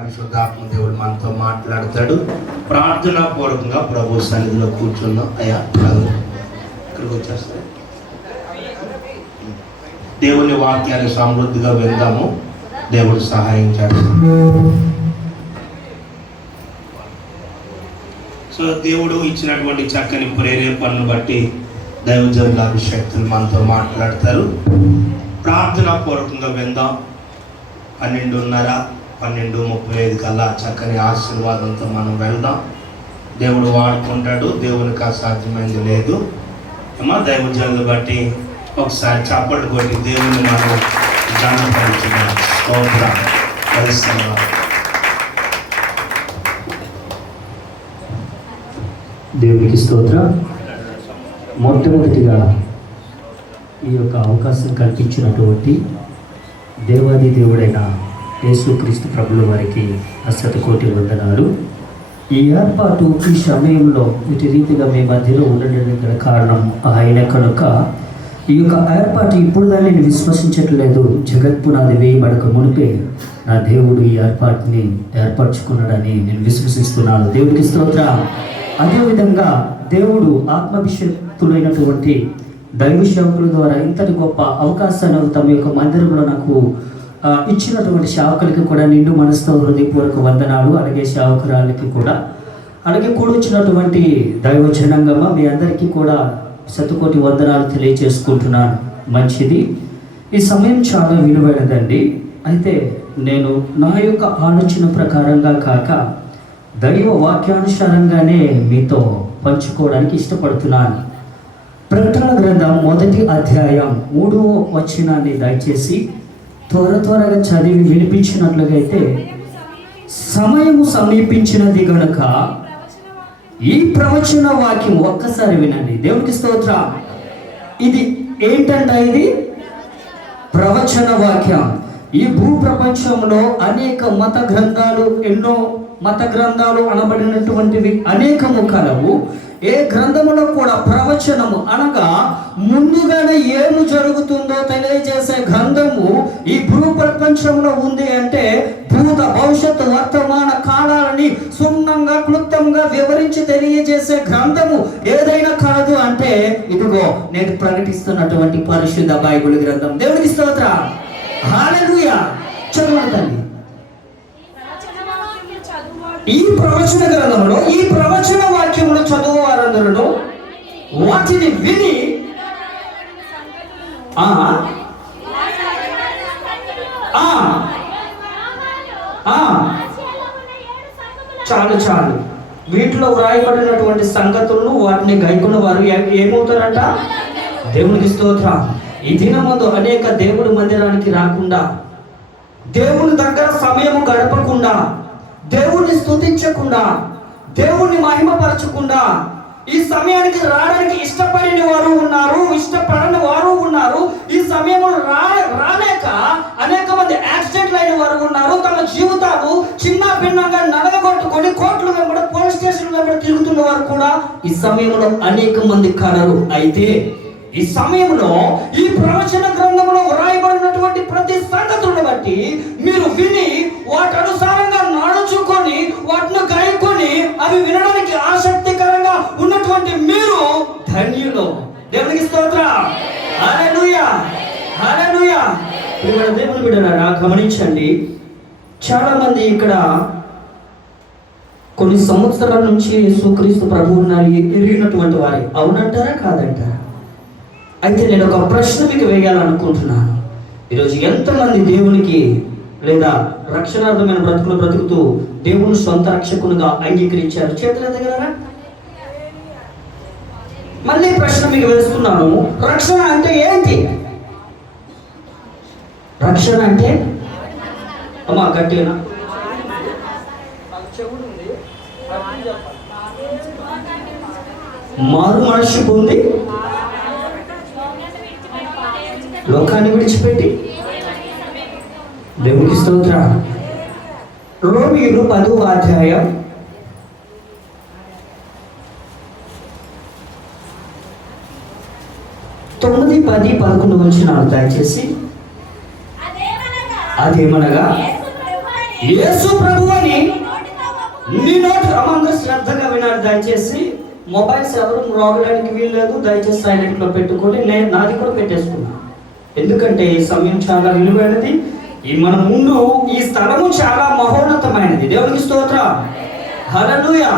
పరిశుద్ధాత్మ దేవుడు మనతో మాట్లాడతాడు. ప్రార్థనా పూర్వకంగా ప్రభు సన్నిధిలో కూర్చుందాం. అయ్యా ఇక్కడికి వచ్చేస్తాయి. దేవుని వాక్యాన్ని సమృద్ధిగా విందాము. దేవుడు సహాయం చేస్తాడు. సో దేవుడు ఇచ్చినటువంటి చక్కని ప్రేరేపణను బట్టి దైవజనుల అభిషక్తులు మనతో మాట్లాడతారు. ప్రార్థనా పూర్వకంగా విందాం. 12:30-12:35 కల్లా చక్కని ఆశీర్వాదంతో మనం వెళ్దాం. దేవుడు వాడుకుంటాడు. దేవునికి అసాధ్యమైంది లేదు. అమ్మా దైవజనులు బట్టి ఒకసారి చప్పట్లు కొట్టి దేవుని మనం ఘనపరచుదాం. స్తోత్రం. దేవునికి స్తోత్రం. మొట్టమొదటిగా ఈ యొక్క అవకాశం కల్పించినటువంటి దేవాది దేవుడైన యేసుక్రీస్తు ప్రభుల వారికి అశతకోటి వందనాలు. ఈ ఏర్పాటు ఈ సమయంలో ఇటు రీతిగా మీ మధ్యలో ఉండడానికి కారణం ఆయన కనుక ఈ యొక్క ఏర్పాటు ఇప్పుడు దాన్ని నేను విశ్వసించట్లేదు. జగత్పునాది వేయబడక మునిపే నా దేవుడు ఈ ఏర్పాటుని ఏర్పరచుకున్నాడని నేను విశ్వసిస్తున్నాను. దేవుడికి స్తోత్రం. అదేవిధంగా దేవుడు ఆత్మాభిషేక్తులైనటువంటి దైవ సేవకుల ద్వారా ఇంతటి గొప్ప అవకాశాన్ని తమ యొక్క మందిరంలో నాకు ఇచ్చినటువంటి సేవకులకి కూడా నిండు మనసుతో హృదయపూర్వక వందనాలు. అలాగే సేవకురాలకి కూడా, అలాగే కూడొచ్చినటువంటి దైవ జనాంగమ మీ అందరికీ కూడా శతకోటి వందనాలు తెలియజేసుకుంటున్నాను. మంచిది. ఈ సమయం చాలా విలువైనదండి. అయితే నేను నా యొక్క ఆలోచన ప్రకారంగా కాక దైవ వాక్యానుసారంగానే మీతో పంచుకోవడానికి ఇష్టపడుతున్నాను. ప్రకటన గ్రంథం 1వ అధ్యాయం 3వ వచనాన్ని దయచేసి త్వరగా చదివి వినిపించినట్లుగా అయితే, సమయము సమీపించినది గనుక ఈ ప్రవచన వాక్యం ఒక్కసారి వినండి. దేవునికి స్తోత్రం. ఇది ఏంటంటే ఇది ప్రవచన వాక్యం. ఈ భూ ప్రపంచంలో అనేక మత గ్రంథాలు, ఎన్నో మత గ్రంథాలు అనబడినటువంటివి అనేకము కలవు. ఏ గ్రంథములో కూడా ప్రవచనము అనగా ముందుగానే ఏమి జరుగుతుందో తెలియజేసే గ్రంథము ఈ భూ ప్రపంచంలో ఉంది. అంటే భూత భవిష్యత్తు వర్తమాన కాలాలని సున్నంగా క్లుప్తంగా వివరించి తెలియజేసే గ్రంథము ఏదైనా కలదు అంటే ఇదిగో నేను ప్రకటిస్తున్నటువంటి పరిశుద్ధ బైబిల్ గ్రంథం. దేవునికి స్తోత్రం. హల్లెలూయా. చదవండి. ఈ ప్రవచన గ్రంథంలో ఈ ప్రవచన వాక్యములు చదువు వారందరూ వాటిని విని చాలు వీటిలో వ్రాయబడినటువంటి సంగతులను వాటిని గైకొన్న వారు ఏమవుతారంట? దేవునికి స్తోత్రం. ఈ దినమందు అనేక దేవుడి మందిరానికి రాకుండా, దేవుని దగ్గర సమయము గడపకుండా, దేవుణ్ణి స్తుతించకుండా, దేవుణ్ణి మహిమపరచకుండా ఈ సమయానికి రావడానికి ఇష్టపడిన వారు ఉన్నారు, ఇష్టపడని వారు ఉన్నారు. ఈ సమయంలో రాలేక అనేక మంది యాక్సిడెంట్లు అయిన వారు ఉన్నారు. తమ జీవితాలు చిన్న భిన్నంగా నలగొట్టుకొని కోర్టుల వెంబడి, పోలీస్ స్టేషన్ వెంబడి తిరుగుతున్న వారు కూడా ఈ సమయంలో అనేక మంది కలరు. అయితే ఈ సమయంలో ఈ ప్రవచన గ్రంథంలో వ్రాయబడినటువంటి ప్రతి సంగతులను బట్టి మీరు విని వాటి అనుసారంగా నడుచుకొని వాటిని గాయకొని అవి వినడానికి ఆసక్తికరంగా ఉన్నటువంటి మీరు ధన్యులు. దేవునికి స్తోత్రం. హల్లెలూయా. హల్లెలూయా. దేవుని బిడ్డలారా గమనించండి. చాలా మంది ఇక్కడ కొన్ని సంవత్సరాల నుంచి యేసుక్రీస్తు ప్రభువుని ఎరిగినటువంటి వారి, అవునంటారా కాదంటారా? అయితే నేను ఒక ప్రశ్న మీకు వేయాలనుకుంటున్నాను. ఈరోజు ఎంతమంది దేవునికి లేదా రక్షణార్థమైన బ్రతుకుతూ దేవుని సొంత రక్షకునిగా అంగీకరించారు? చేతులు ఎత్తగలరా? మళ్ళీ ప్రశ్న మీకు వేస్తున్నాను. రక్షణ అంటే ఏంటి? రక్షణ అంటే అమ్మా గట్టిగా మారు మనసు పొంది లోకాన్ని విడిచిపెట్టి. దేవునికి స్తోత్రం. రోమీయులు 10వ అధ్యాయం 9, 10, 11 వచనాలు దయచేసి. అదేమనగా యేసు ప్రభు అని నీ నోటి అమందరూ శ్రద్ధగా వినాలి. దయచేసి మొబైల్స్ ఎవరు రోగడానికి వీల్లేదు. దయచేసి సైలెంట్లో పెట్టుకొని నేను నాది కూడా పెట్టేసుకున్నాను. ఎందుకంటే ఈ సమయం చాలా విలువైనది. ఈ మన ముందు ఈ స్థలము చాలా మహోన్నతమైనది. దేవునికి స్తోత్రం, హల్లెలూయా.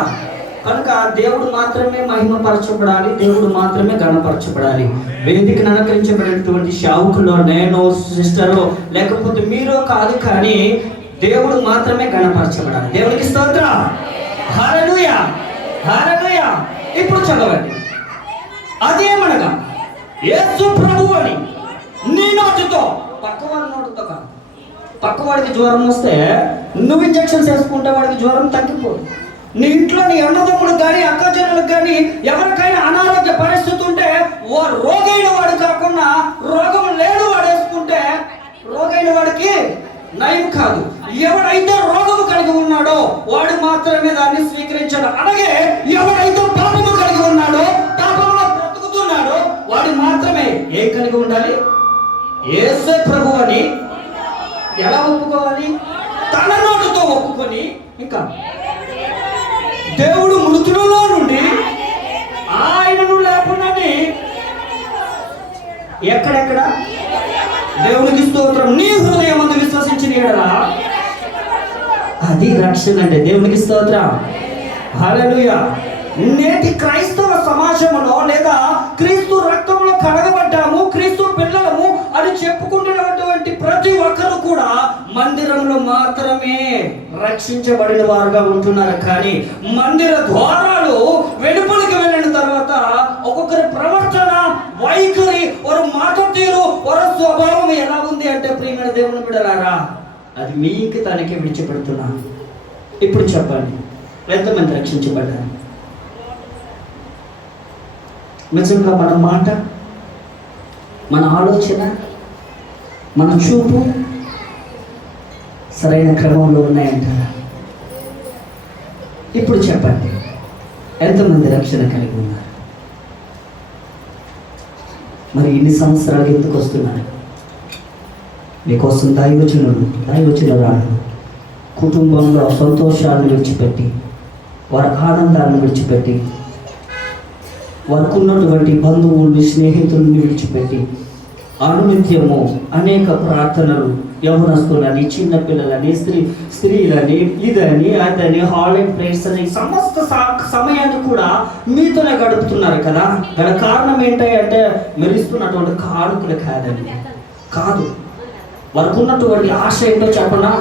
కనుక దేవుడు మాత్రమే మహిమపరచబడాలి, దేవుడు మాత్రమే గణపరచబడాలి. వేదికను అలంకరించబడినటువంటి సేవకులో నేను సిస్టరో లేకపోతే మీరో కాదు, కానీ దేవుడు మాత్రమే గణపరచబడాలి. దేవునికి స్తోత్రం, హల్లెలూయా, హల్లెలూయా. ఇప్పుడు చదవండి. అదేమనగా యేసు ప్రభువు అని నీ నోటితో, పక్కవాడి నోటితో కాదు. పక్కవాడికి జ్వరం వస్తే నువ్వు ఇంజక్షన్స్ వేసుకుంటే వాడికి జ్వరం తగ్గిపోదు. నీ ఇంట్లో నీ అన్నదమ్ములకు కానీ అక్కజనులకు కానీ ఎవరికైనా అనారోగ్య పరిస్థితి ఉంటే రోగైన వాడు కాకుండా రోగం లేని వాడు వేసుకుంటే రోగైన వాడికి నయం కాదు. ఎవడైతే రోగము కలిగి ఉన్నాడో వాడు మాత్రమే దాన్ని స్వీకరించాడు. అలాగే ఎవడైతే పాపము కలిగి ఉన్నాడో, పాపంలో బ్రతుకుతున్నాడో వాడు మాత్రమే ఏం కలిగి ఉండాలి? యేసు ప్రభువు అని ఎలా ఒప్పుకోవాలి? తన నోటితో ఒప్పుకొని, ఇంకా దేవుడు మృతులలో నుండి ఆయనను లేపునని ఎక్కడెక్కడ? దేవునికి స్తోత్రం. నీ హృదయమందు విశ్వసించిన యెడల అది రక్షణ అంటే. దేవునికి స్తోత్రం, హల్లెలూయా. నేటి క్రైస్తవ సమాజంలో లేదా క్రీస్తు రక్తంలో కడగబడ్డాము, క్రీస్తు పిల్లలము అని చెప్పుకుంటున్నటువంటి ప్రతి ఒక్కరు కూడా మందిరంలో మాత్రమే రక్షించబడిన వారుగా ఉంటున్నారు. కానీ మందిర ద్వారాలు వెలుపలికి వెళ్ళిన తర్వాత ఒక్కొక్కరి ప్రవర్తన, వైఖరి, వారి మాట తీరు, వారి స్వభావం ఎలా ఉంది అంటే, ప్రియమైన దేవుని బిడ్డలారా, అది మీకు తనకే విడిచిపెడుతున్నాను. ఇప్పుడు చెప్పండి, ఎంతమంది రక్షించబడ్డారు? నిజంగా మన మాట, మన ఆలోచన, మన చూపు సరైన క్రమంలో ఉన్నాయంటారా? ఇప్పుడు చెప్పండి, ఎంతమంది రక్షణ కలిగి ఉన్నారు? మరి ఇన్ని సంవత్సరాలు ఎందుకు వస్తున్నారు? మీకోసం దైవజనురాలు కుటుంబంలో సంతోషాలను విడిచిపెట్టి, వారి ఆనందాలను విడిచిపెట్టి, వారికి ఉన్నటువంటి బంధువుల్ని, స్నేహితుల్ని విడిచిపెట్టి అనునిత్యము అనేక ప్రార్థనలు, యవనస్తులని, చిన్నపిల్లలని, స్త్రీలని, ఇదని అదని, హాలిడే ప్లేస్ అని సమస్త సమయాన్ని కూడా మీతోనే గడుపుతున్నారు కదా. గల కారణం ఏంటంటే మెరుస్తున్నటువంటి కానుకలు కాదండి, కాదు. వారికి ఉన్నటువంటి ఆశ ఏంటో చెప్పనా?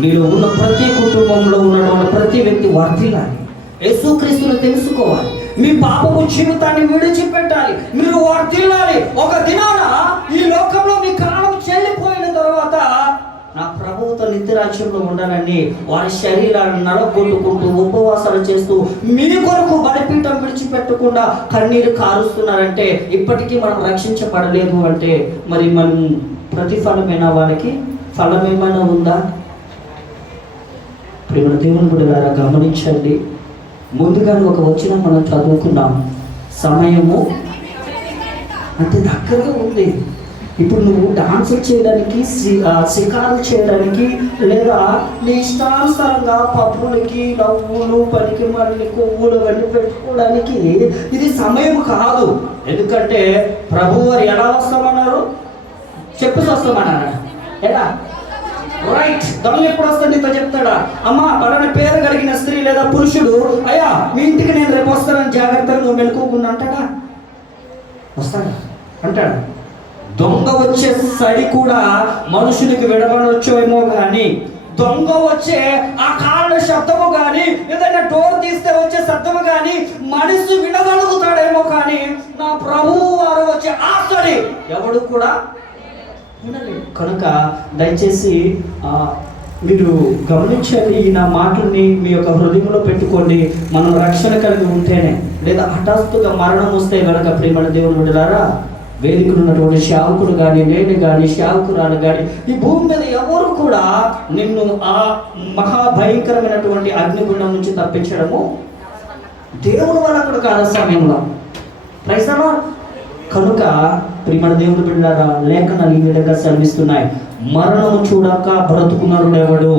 మీరు ఉన్న ప్రతి కుటుంబంలో ఉన్నటువంటి ప్రతి వ్యక్తి వర్ధిల్లాలి, యేసుక్రీస్తును తెలుసుకోవాలి, మీ పాపపు జీవితాన్ని విడిచిపెట్టాలి, మీరు వర్ధిల్లాలి. ఒక దినాన ఈ లోకంలో మీ కాలం చెల్లిపోయిన తర్వాత నా ప్రభువుతో నిత్యరాజ్యంలో ఉండాలని వారి శరీరాలను నడగొట్టుకుంటూ, ఉపవాసాలు చేస్తూ, మీ కొరకు బలిపీఠం విడిచిపెట్టకుండా కన్నీరు కారుస్తున్నారంటే ఇప్పటికీ మనం రక్షించబడలేదు అంటే మరి మనం ప్రతిఫలమైన వాళ్ళకి ఫలం ఏమైనా ఉందా? ప్రేమ దేవుని బిడ్డలారా గమనించండి. ముందుగానే ఒక వచనం మనం చదువుకున్నాం, సమయము అంటే దగ్గరగా ఉంది. ఇప్పుడు నువ్వు డాన్స్ చేయడానికి, షికారు చేయడానికి, లేదా నీ ఇష్టానుసారంగా పప్పులకి, నవ్వులు, పనికి మళ్ళీ కొవ్వులు అవన్నీ పెట్టుకోవడానికి ఇది సమయం కాదు. ఎందుకంటే ప్రభువారు ఎలా వస్తామన్నారు? చెప్పేసి వస్తామన్నారు. ఎలా? రైట్. దొంగ ఎప్పుడు వస్తాడు? నీతో చెప్తాడా? అమ్మా పలానా పేరు కలిగిన స్త్రీ లేదా పురుషుడు, అయ్యా మీ ఇంటికి నేను రేపు వస్తానని జాగ్రత్తగా నువ్వు మెలుకోకుండా అంటాడా? వస్తాడా? అంటాడా? దొంగ వచ్చే సడి కూడా మనుషునికి విడవనొచ్చేమో కానీ, దొంగ వచ్చే ఆ కాళ్ళ శబ్దము కానీ, ఏదైనా డోర్ తీస్తే వచ్చే శబ్దము కానీ మనిషి వినగలుగుతాడేమో కానీ, నా ప్రభువు వారు వచ్చే ఆ సడి ఎవడు కూడా వినలేదు. కనుక దయచేసి మీరు గమనించండి, నా మాటల్ని మీ యొక్క హృదయంలో పెట్టుకోండి. మనం రక్షణ కలిగి ఉంటేనే, లేదా హఠాత్తుగా మరణం వస్తే కనుక ప్రియమైన దేవుని బిడ్డలారా, వేదికలు ఉన్నటువంటి సేవకుడు కానీ, నేను కానీ, సేవకురాలు కానీ, ఈ భూమి మీద ఎవరు కూడా నిన్ను ఆ మహాభయంకరమైనటువంటి అగ్నిగుండం నుంచి తప్పించడము దేవుడు వాళ్ళకు కాదు సమయంలో. ప్రైస్తమా? కనుక ప్రియమైన దేవుని బిడ్డలారా, లేఖనాలు ఈ విధంగా సెలవిస్తున్నాయి, మరణము చూడక బ్రతుకున్నాడు ఎవడు,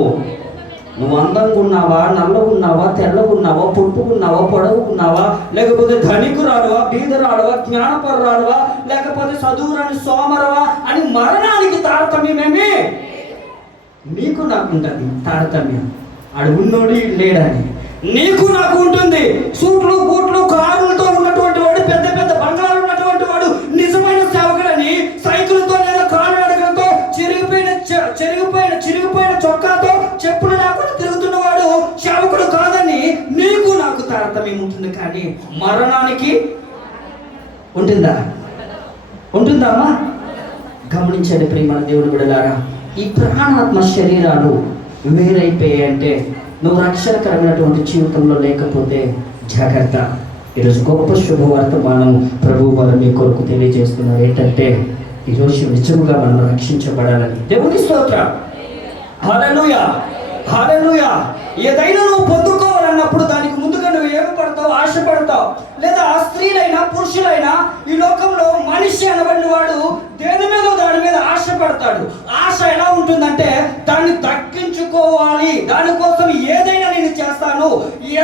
నువ్వు అందంగా ఉన్నావా, నల్లగున్నావా, తెల్లగున్నావా, పొట్టుకున్నావా, పొడవుకున్నావా, లేకపోతే ధనికురాలువా, బీదరాలువా, జ్ఞానపరురాలువా, లేకపోతే చదువురాని సోమరవా అని మరణానికి తారతమ్యమేమి నీకు నాకు ఉంటుంది. తారతమ్యం ఆడు ఉన్నోడు లేడని నీకు నాకు ఉంటుంది. సూట్లు బూట్లు కారులతో ఉన్నటువంటి వాడు, పెద్ద పెద్ద బంగారు ఉన్నటువంటి వాడు నిజమైన సేవకుడని సైకిల్తో లేదా కాలు నడకలతో చిరిగిపోయిన చొక్కాతో చెప్పులు లేకుండా తిరుగుతున్నవాడు సేవకుడు కాదని నీకు నాకు తారతమ్యం ఉంటుంది. కానీ మరణానికి ఉంటుందా అమ్మా? గమనించండి ప్రియమైన దేవుని బిడ్డలారా, ఈ ప్రాణాత్మ శరీరాలు వేరైపోయాయి అంటే నువ్వు రక్షణకరమైనటువంటి జీవితంలో లేకపోతే జాగ్రత్త. ఈరోజు గొప్ప శుభవర్తమానం ప్రభు వారు మీ కొరకు తెలియజేస్తున్నారు. ఏంటంటే ఈరోజు నిజముగా మనం రక్షించబడాలని. దేవుని స్తోత్రం. హల్లెలూయా, హల్లెలూయా. ఏదైనా నువ్వు పొందుకోవాలన్నప్పుడు దానికి ముందుగా నువ్వు ఏమి పడతావు? ఆశపడతావు. లేదా స్త్రీలైనా పురుషులైనా ఈ లోకంలో మనిషి అనబడిన వాడు దేని మీద దాని మీద ఆశపడతాడు. ఆశ ఎలా ఉంటుందంటే దాన్ని దక్కించుకోవాలి, దానికోసం ఏదైనా నేను చేస్తాను,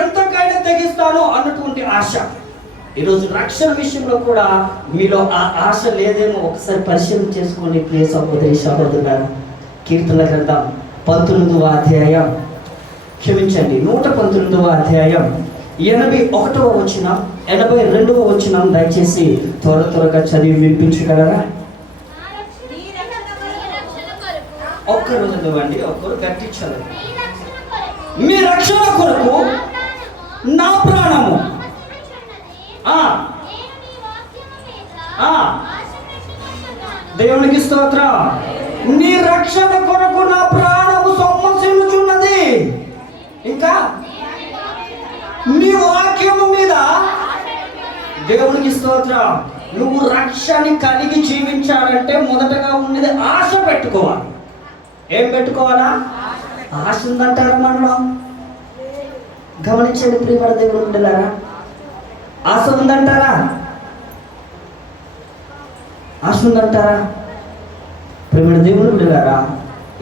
ఎంతకైనా తెగిస్తాను అన్నటువంటి ఆశ. ఈరోజు రక్షణ విషయంలో కూడా మీలో ఆ ఆశ లేదేమో ఒకసారి పరిశీలన చేసుకోండి ప్రియ సహోదరి సహోదరులారా. కీర్తనల గ్రంథం 19వ అధ్యాయం, క్షమించండి 119వ అధ్యాయం 81వ వచనం 82వ వచనం దయచేసి త్వరగా చదివి వినిపించగలరా? ఒక్కరు చదవండి, ఒక్కరు గట్టి చదవండి. మీ రక్షణ కొరకు నా ప్రాణము దేవునికి స్తోత్రం. నీ రక్షణ కొరకు నా ప్రాణము సొమ్మసిల్లుచున్నది. ఇంకా నీ వాక్యము మీద దేవునికి స్తోత్రం. నువ్వు రక్షణ కలిగి జీవించాలంటే మొదటగా ఉన్నది ఆశ పెట్టుకోవాలి. ఏం పెట్టుకోవాలా? ఆశ ఉందంటారా మనలో? గమనించండి ప్రియమైన దేవుని బిడ్డలారా, ఆశ ఉందంటారా? ఆశ ఉందంటారా? ప్రియమైన దేవుని బిడ్డలారా,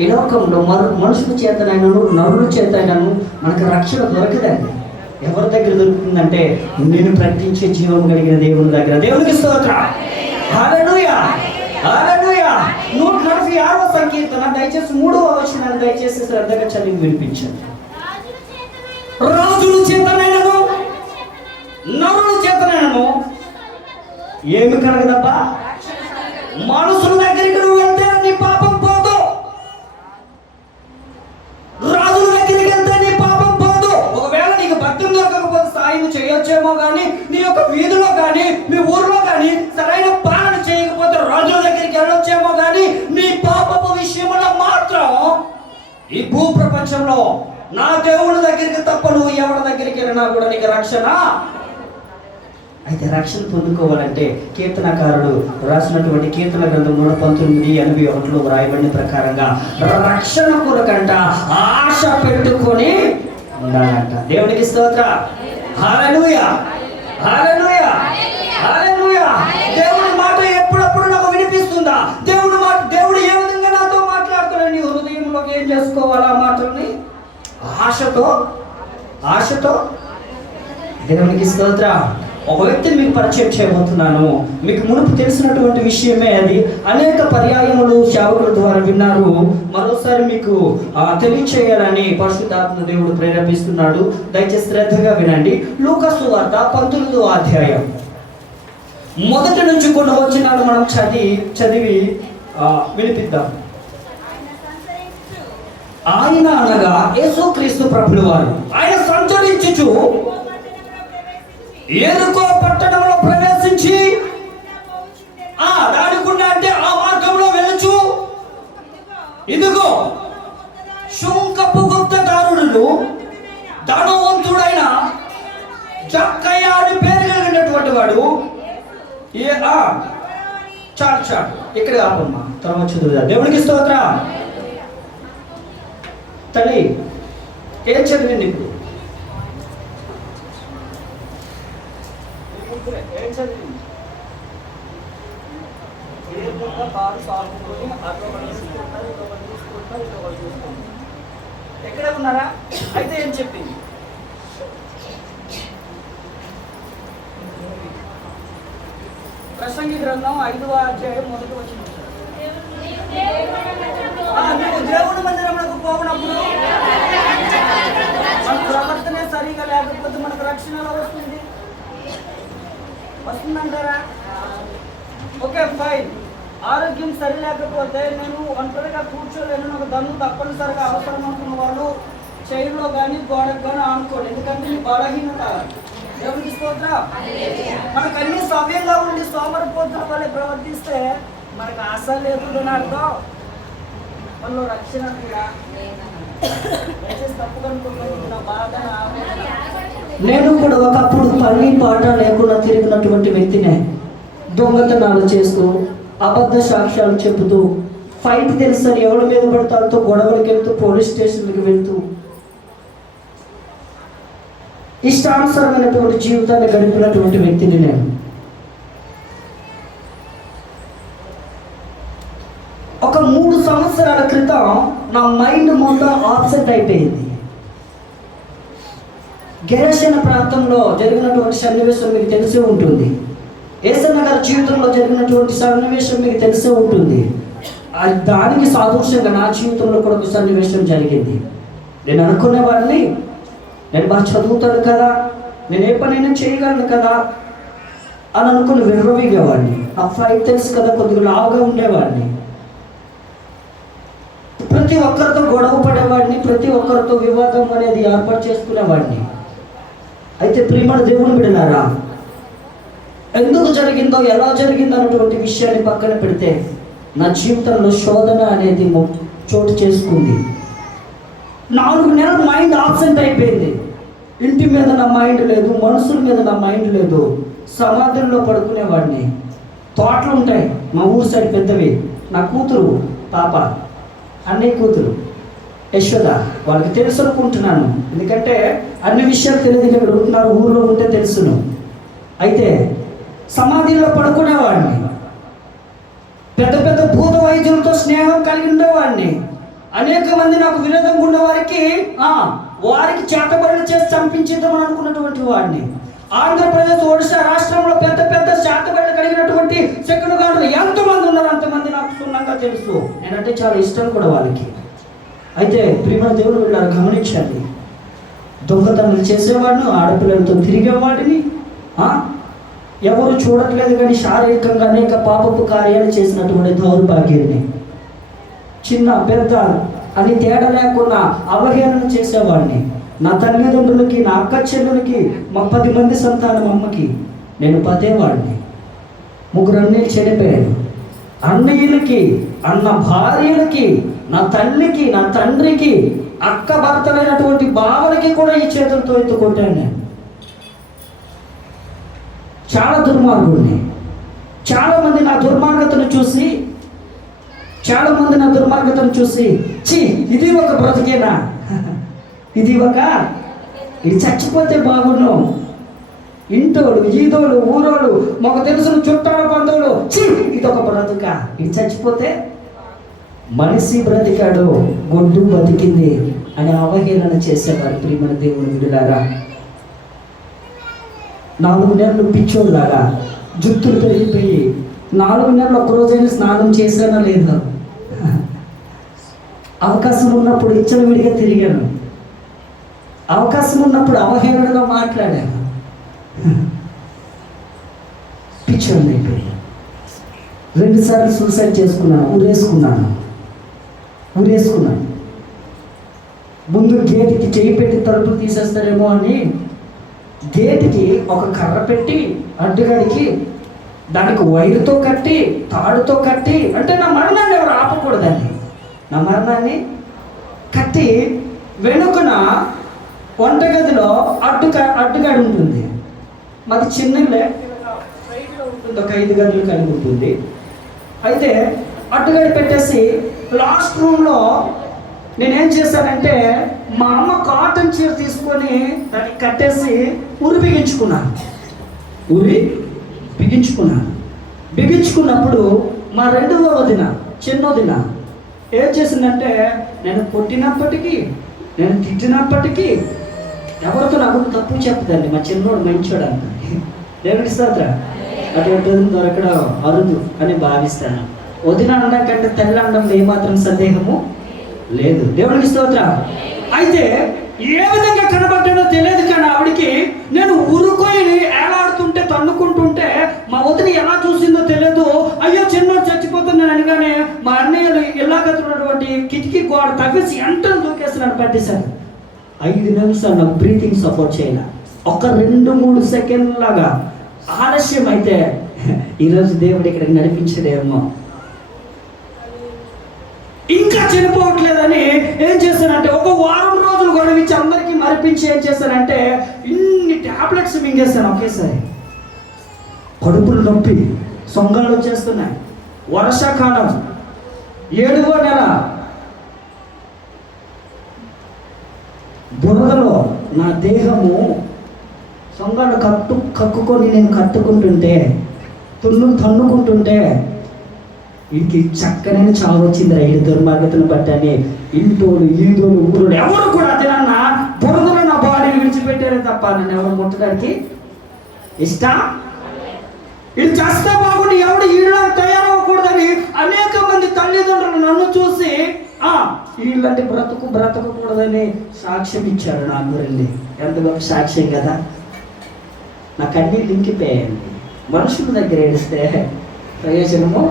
ఈ లోకంలో మనుషుల చేతనైనను నరుల చేతనైనను మనకు రక్షణ దొరకదండి. ఎవరి దగ్గర దొరుకుతుందంటే నేను ప్రకటించే జీవం కలిగిన దేవుని దగ్గర. దేవునికి స్తోత్రం. హల్లెలూయా, హల్లెలూయా. 146వ సంకీర్తన దయచేసి 3వ వచనాన్ని దయచేసి శ్రద్ధగా చదివి వినిపించండి. రాజుల చేతనైనను నరుల చేతనైనను ఏమి కలగదబ్బా? మనుషుల దగ్గరికి నువ్వు వెళ్తే నీ పాపం పోదు. రాజుల దగ్గరికి వెళ్తే నీ పాపం పోదు. ఒకవేళ నీకు భక్తం దొరకకపోతే సాయం చేయొచ్చేమో కానీ, నీ యొక్క వీధిలో కానీ మీ ఊర్లో కానీ సరైన పాలన చేయకపోతే రాజుల దగ్గరికి వెళ్ళొచ్చేమో కానీ నీ పాపపు విషయంలో మాత్రం ఈ భూ ప్రపంచంలో నా దేవుని దగ్గరికి తప్ప నువ్వు ఎవరి దగ్గరికి వెళ్ళినా కూడా నీకు రక్షణ. అయితే రక్షణ పొందుకోవాలంటే కీర్తనకారుడు రాసినటువంటి కీర్తన గ్రంథం 119:81లో వ్రాయబడిన ప్రకారంగా రక్షణ కొరకంట ఆశ పెట్టుకొని ఉండాలంట. దేవునికి స్తోత్రం. హల్లెలూయా, హల్లెలూయా, హల్లెలూయా. దేవుని మాట ఎప్పుడప్పుడు నాకు వినిపిస్తుందా? దేవుని మాట, దేవుడు ఏ విధంగా నాతో మాట్లాడుతున్నాడు? నీ హృదయంలోకి ఏం చేసుకోవాలా? మాటల్ని ఆశతో దేవునికి స్తోత్రం. ఒక వ్యక్తిని మీకు పరిచయం చేయబోతున్నాను. మీకు మునుపు తెలిసినటువంటి విషయమే అది. అనేక పర్యాయములు సేవకుల ద్వారా విన్నారు. మరోసారి మీకు తెలియచేయాలని పరిశుద్ధాత్మ దేవుడు ప్రేరేపిస్తున్నాడు. దయచేసి శ్రద్ధగా వినండి. లూకా సువార్త 19వ అధ్యాయం మొదటి నుంచి కొన్ని వచనాలు మనం చదివి వినిపిద్దాం. ఆయన అనగా యేసుక్రీస్తు ప్రభుల వారు ఆయన సంచరించుచు ఎరుకో పట్టణంలో ప్రవేశించి దానికుండా అంటే ఆ మార్గంలో వెలుచు ఇదిగో శుంకపు గుప్తదారుడు ధనవంతుడైన జక్కయ్య అని పేరు కలిగినటువంటి వాడు చాలు ఇక్కడ ఆపమ్మా, తర్వాత చదువుదా. దేవునికి స్తోత్రం. తల్లి ఏం చదివింది ఇప్పుడు? ఏం చదివింది? కారు కాపుకొని ఎక్కడ ఇక్కడే ఉన్నారా? అయితే ఏం చెప్పింది? ప్రసంగి గ్రంథం 5వ అధ్యాయం 1వ వచనం. నువ్వు దేవుడి మందిరంలోకి పోయినప్పుడు మన ప్రవర్తనే సరిగా లేకపోతే మనకు రక్షణ ఎలా వస్తుందంటారా? Okay, fine. ఆరోగ్యం సరి లేకపోతే నేను ఒంటరిగా కూర్చోలేను, నాకు దన్ను తప్పనిసరిగా అవసరం అనుకున్న వాళ్ళు చైర్లో కానీ గోడకు కానీ ఆనుకోండి. ఎందుకంటే నీ బలహీనత. దేవునికి స్తోత్రం. మనకు అన్ని సవ్యంగా ఉండి సోమరిపోతుల వల్ల ప్రవర్తిస్తే మనకు ఆశ లేదు అని అర్థం. మనలో రక్షణ కూడా తప్పు కనుకుంటున్న బాధ. నేను కూడా ఒకప్పుడు పని పాట లేకుండా తిరిగినటువంటి వ్యక్తినే. దొంగతనాలు చేస్తూ, అబద్ధ సాక్ష్యాలు చెబుతూ, ఫైట్ తెలుసని ఎవరి మీద పడతాలతో గొడవలకు వెళ్తూ, పోలీస్ స్టేషన్లకు వెళ్తూ ఇష్టానుసరమైనటువంటి జీవితాన్ని గడిపినటువంటి వ్యక్తిని నేను. ఒక 3 సంవత్సరాల క్రితం నా మైండ్ మొత్తం ఆబ్సెంట్ అయిపోయింది. గెరసేన ప్రాంతంలో జరిగినటువంటి సన్నివేశం మీకు తెలిసే ఉంటుంది. ఏసన్న గారి జీవితంలో జరిగినటువంటి సన్నివేశం మీకు తెలిసే ఉంటుంది. దానికి సాదృశ్యంగా నా జీవితంలో కూడా ఒక సన్నివేశం జరిగింది. నేను అనుకునేవాడిని, నేను బాగా చదువుతాను కదా, నేను ఏ పనైనా చేయగలను కదా అని అనుకుని విర్రవీగేవాడిని. ఆ ఫైట్ తెలుసు కదా, కొద్దిగా లావుగా ఉండేవాడిని. ప్రతి ఒక్కరితో గొడవ పడేవాడిని, ప్రతి ఒక్కరితో వివాదం అనేది ఏర్పాటు చేసుకునేవాడిని. అయితే ప్రియమైన దేవుని బిడ్డలారా, ఎందుకు జరిగిందో, ఎలా జరిగిందో అన్నటువంటి విషయాన్ని పక్కన పెడితే నా జీవితంలో శోధన అనేది చోటు చేసుకుంది. 4 నెలలు మైండ్ ఆబ్సెంట్ అయిపోయింది. ఇంటి మీద నా మైండ్ లేదు, మనుషుల మీద నా మైండ్ లేదు. సమాధుల్లో పడుకునేవాడిని. తోటలు ఉంటాయి మా ఊరు సైడ్ పెద్దవి. నా కూతురు పాప, అన్నయ్య కూతురు యశోద, వాళ్ళకి తెలుసు అనుకుంటున్నాను. ఎందుకంటే అన్ని విషయాలు తెలియదు, ఇక్కడ ఉంటున్నారు, ఊళ్ళో ఉంటే తెలుసును. అయితే సమాధిలో పడుకునేవాడిని. పెద్ద పెద్ద భూత వైద్యులతో స్నేహం కలిగి ఉండేవాడిని. అనేక మంది నాకు విరోధంగా ఉన్న వారికి చేతబడులు చేసి చంపించేద్దామని అనుకున్నటువంటి వాడిని. ఆంధ్రప్రదేశ్, ఒడిశా రాష్ట్రంలో పెద్ద పెద్ద చేతబడులు కలిగినటువంటి శకునగాండ్రులు ఎంతమంది ఉన్నారు అంతమంది నాకు క్షుణ్ణంగా తెలుసు. నేనంటే చాలా ఇష్టం కూడా వాళ్ళకి. అయితే ప్రియమైన దేవుడు వీళ్ళని గమనించండి. దొంగతనాలు చేసేవాడిని, ఆడపిల్లలతో తిరిగేవాడిని, ఎవరు చూడట్లేదు కానీ శారీరకంగా అనేక పాపపు కార్యాలు చేసినటువంటి దౌర్భాగ్యాన్ని. చిన్న పెద్ద అని తేడా లేకుండా అవహేళన చేసేవాడిని. నా తల్లిదండ్రులకి, నా అక్క చెల్లెలకి, మా 10 మంది సంతానం అమ్మకి నేను పదేవాడిని. 3 అన్నయ్యలు చనిపోయారు. అన్నయ్యలకి, అన్న భార్యలకి, నా తల్లికి, నా తండ్రికి, అక్క భర్తలైనటువంటి బావలకి కూడా ఈ చేతులతో ఎత్తుకొట్టాను నేను. చాలా దుర్మార్గుడిని. చాలామంది నా దుర్మార్గతను చూసి ఛీ, ఇది ఒక బ్రతికేనా, ఇది చచ్చిపోతే బాగుండు, ఇంటోడు, ఈదోడు, ఊరోడు, మాకు తెలుసు చుట్టాల బంధువులు, ఛీ, ఇదొక బ్రతుక, ఇది చచ్చిపోతే మనిషి బ్రతికాడు, గొడ్డు బతికింది అని అవహేళన చేసేవారు. ప్రియమైన దేవుని బిడ్డలారా, 4 నెలలు పిచ్చోళ్ళలాగా జుట్టులు పెరిగిపోయి 4 నెలలు ఒక్కరోజైనా స్నానం చేశానో లేదో, అవకాశం ఉన్నప్పుడు విడిగా తిరిగాను, అవకాశం ఉన్నప్పుడు అవహేళనగా మాట్లాడాను. పిచ్చోళ్ళు అయిపోయి 2 సార్లు సూసైడ్ చేసుకున్నాను, ఊరేసుకున్నాను. ముందు గేటుకి చేయి పెట్టి తలుపులు తీసేస్తారేమో అని గేటుకి ఒక కర్ర పెట్టి అడ్డుగాడికి దానికి వైరుతో కట్టి, తాడుతో కట్టి, అంటే నా మరణాన్ని ఎవరు ఆపకూడదండి, నా మరణాన్ని కట్టి వెనుకన వంటగదిలో అడ్డుగాడి ఉంటుంది. మాది చిన్న ఉంటుంది, ఒక 5 గదులు కలిగి ఉంటుంది. అయితే అడ్డుగాడి పెట్టేసి లాస్ట్ రూమ్లో నేనేం చేశానంటే మా అమ్మ కాటన్ చీర తీసుకొని దానికి కట్టేసి బిగించుకున్నప్పుడు మా 2వ వదిన, చిన్నదిన ఏం చేసిందంటే నేను కొట్టినప్పటికీ నేను తిట్టినప్పటికీ ఎవరితో నాకు తప్పు చెప్పదండి. మా చిన్నోడు మంచోడు అంత. దేవుడికి స్తోత్రం. అటువంటి దొరకడం అరుదు అని భావిస్తాను. వదిన అనడం కంటే తల్లి అనడంలో ఏమాత్రం సందేహము లేదు. దేవుడికి స్తోత్రం. అయితే ఏ విధంగా కనబడ్డానో తెలియదు, కానీ ఆవిడికి నేను ఊరుకొని ఏలాడుతుంటే తన్నుకుంటుంటే మా వదిన ఎలా చూసిందో తెలియదు. అయ్యో చిన్నోడు చచ్చిపోతున్నాను అనగానే మా అన్నయ్యలు ఇలాగతున్నటువంటి కిటికీ గోడ తవ్వేసి ఎంటను దూకేస్తున్నాడు, పట్టేశాడు. 5 నిమిషాలు నాకు బ్రీతింగ్ సపోర్ట్ చేయాల. ఒక 2-3 సెకండ్ లాగా ఆలస్యం అయితే ఈరోజు దేవుడు ఇక్కడికి నడిపించడేమో. ఇంకా చనిపోవట్లేదని ఏం చేశానంటే ఒక వారం రోజులు గొడవించి అందరికీ మరిపించి ఏం చేశానంటే ఇన్ని టాబ్లెట్స్ మింగేశాను ఒకేసారి. కడుపులు నొప్పి, సొంగాలు వచ్చేస్తున్నాయి, వర్షాకాలం, 7వ నెల, బురదలో నా దేహము సొంగాలు కక్కుకొని నేను కట్టుకుంటుంటే తన్నుకుంటుంటే ఇంటికి చక్కనైన చావు వచ్చిందిరా ఈ దుర్మార్గతను బట్టని. ఇంటోడు, ఈదోడు, ఊరోడు ఎవరు కూడా అదే నాన్న బురదలో నా బాడీని విడిచిపెట్టారే తప్ప నన్ను ఎవరు ముట్టడానికి ఇష్టం. ఇది చేస్తే బాగుండి ఎవడు ఈళ్ళ తయారవ్వకూడదని అనేక మంది తల్లిదండ్రులు నన్ను చూసి వీళ్ళంటే బ్రతకకూడదని సాక్ష్యం ఇచ్చారు నా గురించి. ఎంత గొప్ప సాక్ష్యం కదా. నా కన్నీళ్ళు ఇంకిపోయాయండి. మనుషుల దగ్గర ఏడిస్తే ప్రయోజనము.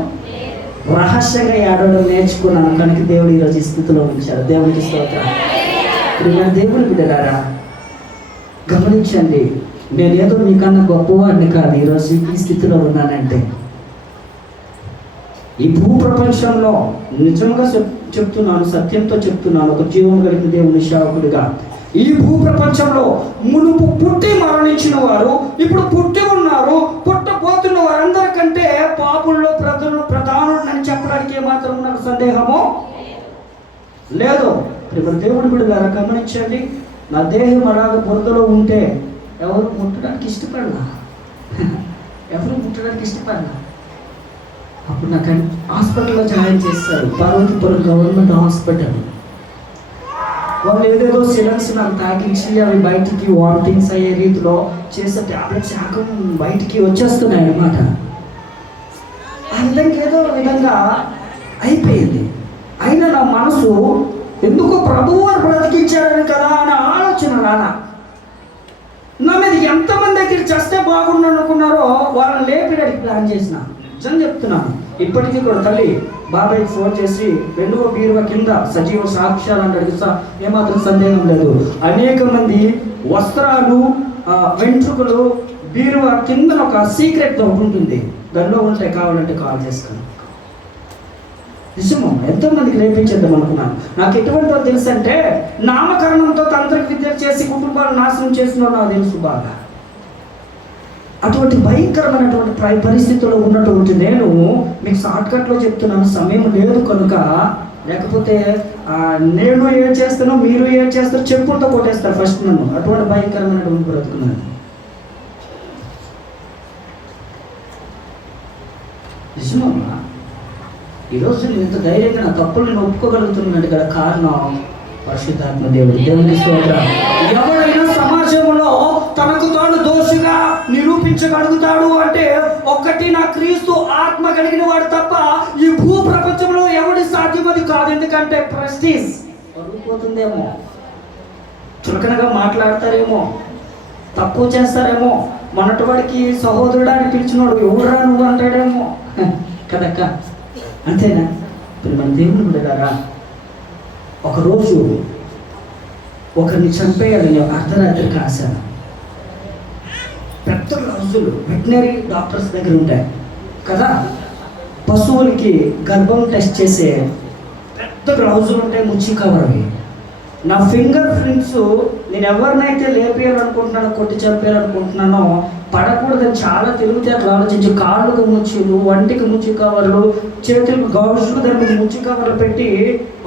రహస్యంగా ఏడవడం నేర్చుకున్నాను కనుక దేవుడు ఈరోజు ఈ స్థితిలో ఉంచారు. దేవునికి స్తోత్రం. ఇప్పుడు మన దేవుని బిడ్డలారా గమనించండి, నేనేదో మీకన్నా గొప్పవాడిని కాదు ఈరోజు ఈ స్థితిలో ఉన్నానంటే. ఈ భూ ప్రపంచంలో నిజంగా చెప్తున్నాను, సత్యంతో చెప్తున్నాను, ఒక జీవం కలిగిన దేవుని సేవకుడిగా. ఈ భూ ప్రపంచంలో మునుపు పుట్టి మరణించిన వారు, ఇప్పుడు పుట్టి ఉన్నారు, పుట్టబోతున్న వారందరికంటే పాపుల్లో ప్రధానుడని చెప్పడానికి ఏమాత్రం నాకు సందేహమో లేదు. ఇప్పుడు దేవుడి బిడ్డలారా గమనించండి, నా దేహం అలాగ బురదలో ఉంటే ఎవరు ముట్టడానికి ఇష్టపడలా. అప్పుడు నాకు హాస్పిటల్లో జాయిన్ చేస్తారు, పార్వతీపురం గవర్నమెంట్ హాస్పిటల్. వాళ్ళు ఏదేదో సిరప్స్ నాకు తాకించి అవి బయటికి వామిటింగ్స్ అయ్యే రీతిలో చేసే ట్యాబ్లెట్స్ శాఖం బయటికి వచ్చేస్తున్నాయి అన్నమాట. ఆ విధంగా ఏదో విధంగా అయిపోయింది. అయినా నా మనసు ఎందుకో ప్రభువు వారు బ్రతికించారని కదా అనే ఆలోచన రానా. నా మీద ఎంతమంది దగ్గర చేస్తే బాగుండు అనుకున్నారో వాళ్ళని లేపినడికి ప్లాన్ చేసిన. నిజం చెప్తున్నాను, ఇప్పటికీ కూడా తల్లి బాబాయ్కి ఫోన్ చేసి 2వ బీరువా కింద సజీవ సాక్ష్యాలు అంటాడు. ఏమాత్రం సందేహం లేదు. అనేక మంది వస్త్రాలు, వెంట్రుకలు బీరువా కింద ఒక సీక్రెట్ ఉంటుంది, దానిలో ఉంటాయి, కావాలంటే కాల్ చేసుకుని. నిజము, ఎంతో మందికి రేపించేద్దాం అనుకున్నాను. నాకు ఎటువంటి వాళ్ళు తెలుసు అంటే నామకరణంతో తంత్రిక విద్యలు చేసి కుటుంబాలు నాశనం చేసిన నాకు తెలుసు బాగా. అటువంటి భయంకరమైనటువంటి పరిస్థితుల్లో ఉన్నటువంటి నేను మీకు షార్ట్కట్లో చెప్తున్నాను, సమయం లేదు కనుక. లేకపోతే నేను ఏం చేస్తానో మీరు ఏం చేస్తారో చెప్పులతో కొట్టేస్తారు ఫస్ట్ నన్ను. అటువంటి భయంకరమైనటువంటి బ్రతుకున్నాను. నిజమమ్మా, ఈరోజు నేను ఇంత ధైర్యంగా నా తప్పులు నేను ఒప్పుకోగలుగుతున్నాను కదా కారణం పరిశుద్ధాత్మ దేవుడు. దేవునికి స్తోత్రం. ఎవరైనా సమాజంలో తనకు తాను దోషిగా నిరూపించగలుగుతాడు అంటే ఒక్కటి నా క్రీస్తు ఆత్మ కలిగిన వాడు తప్ప ఈ భూ ప్రపంచంలో ఎవడి సాధ్యమది కాదు. ఎందుకంటే ప్రెస్టీజ్ పడిపోతుందేమో, చులకనగా మాట్లాడతారేమో, తక్కువ చేస్తారేమో, మొన్నటి వాడికి సహోదరుడు అని పిలిచినోడు ఎవరురా నువ్వు అంటాడేమో కదక్క. అంతేనా? ఇప్పుడు మన దేవుని బిడ్డలారా, ఒకరోజు ఒకరిని చంపేయాలని అర్ధరాత్రి కాశాను. పెద్ద రోజులు వెటనరీ డాక్టర్స్ దగ్గర ఉంటాయి కదా, పశువులకి గర్భం టెస్ట్ చేసే పెద్ద గ్లౌజులు ఉంటాయి, ముచ్చి కవర్వి. నా ఫింగర్ ప్రింట్స్ నేను ఎవరినైతే లేపేయాలనుకుంటున్నానో, కొట్టి చంపేయాలనుకుంటున్నానో పడకూడదని చాలా తెలివితేటలు ఆలోచించి కాళ్ళకు ముచ్చులు, వంటికి ముచ్చి కవర్లు, చేతులకు గౌషులు, దాని మీద ముచ్చి కవర్లు పెట్టి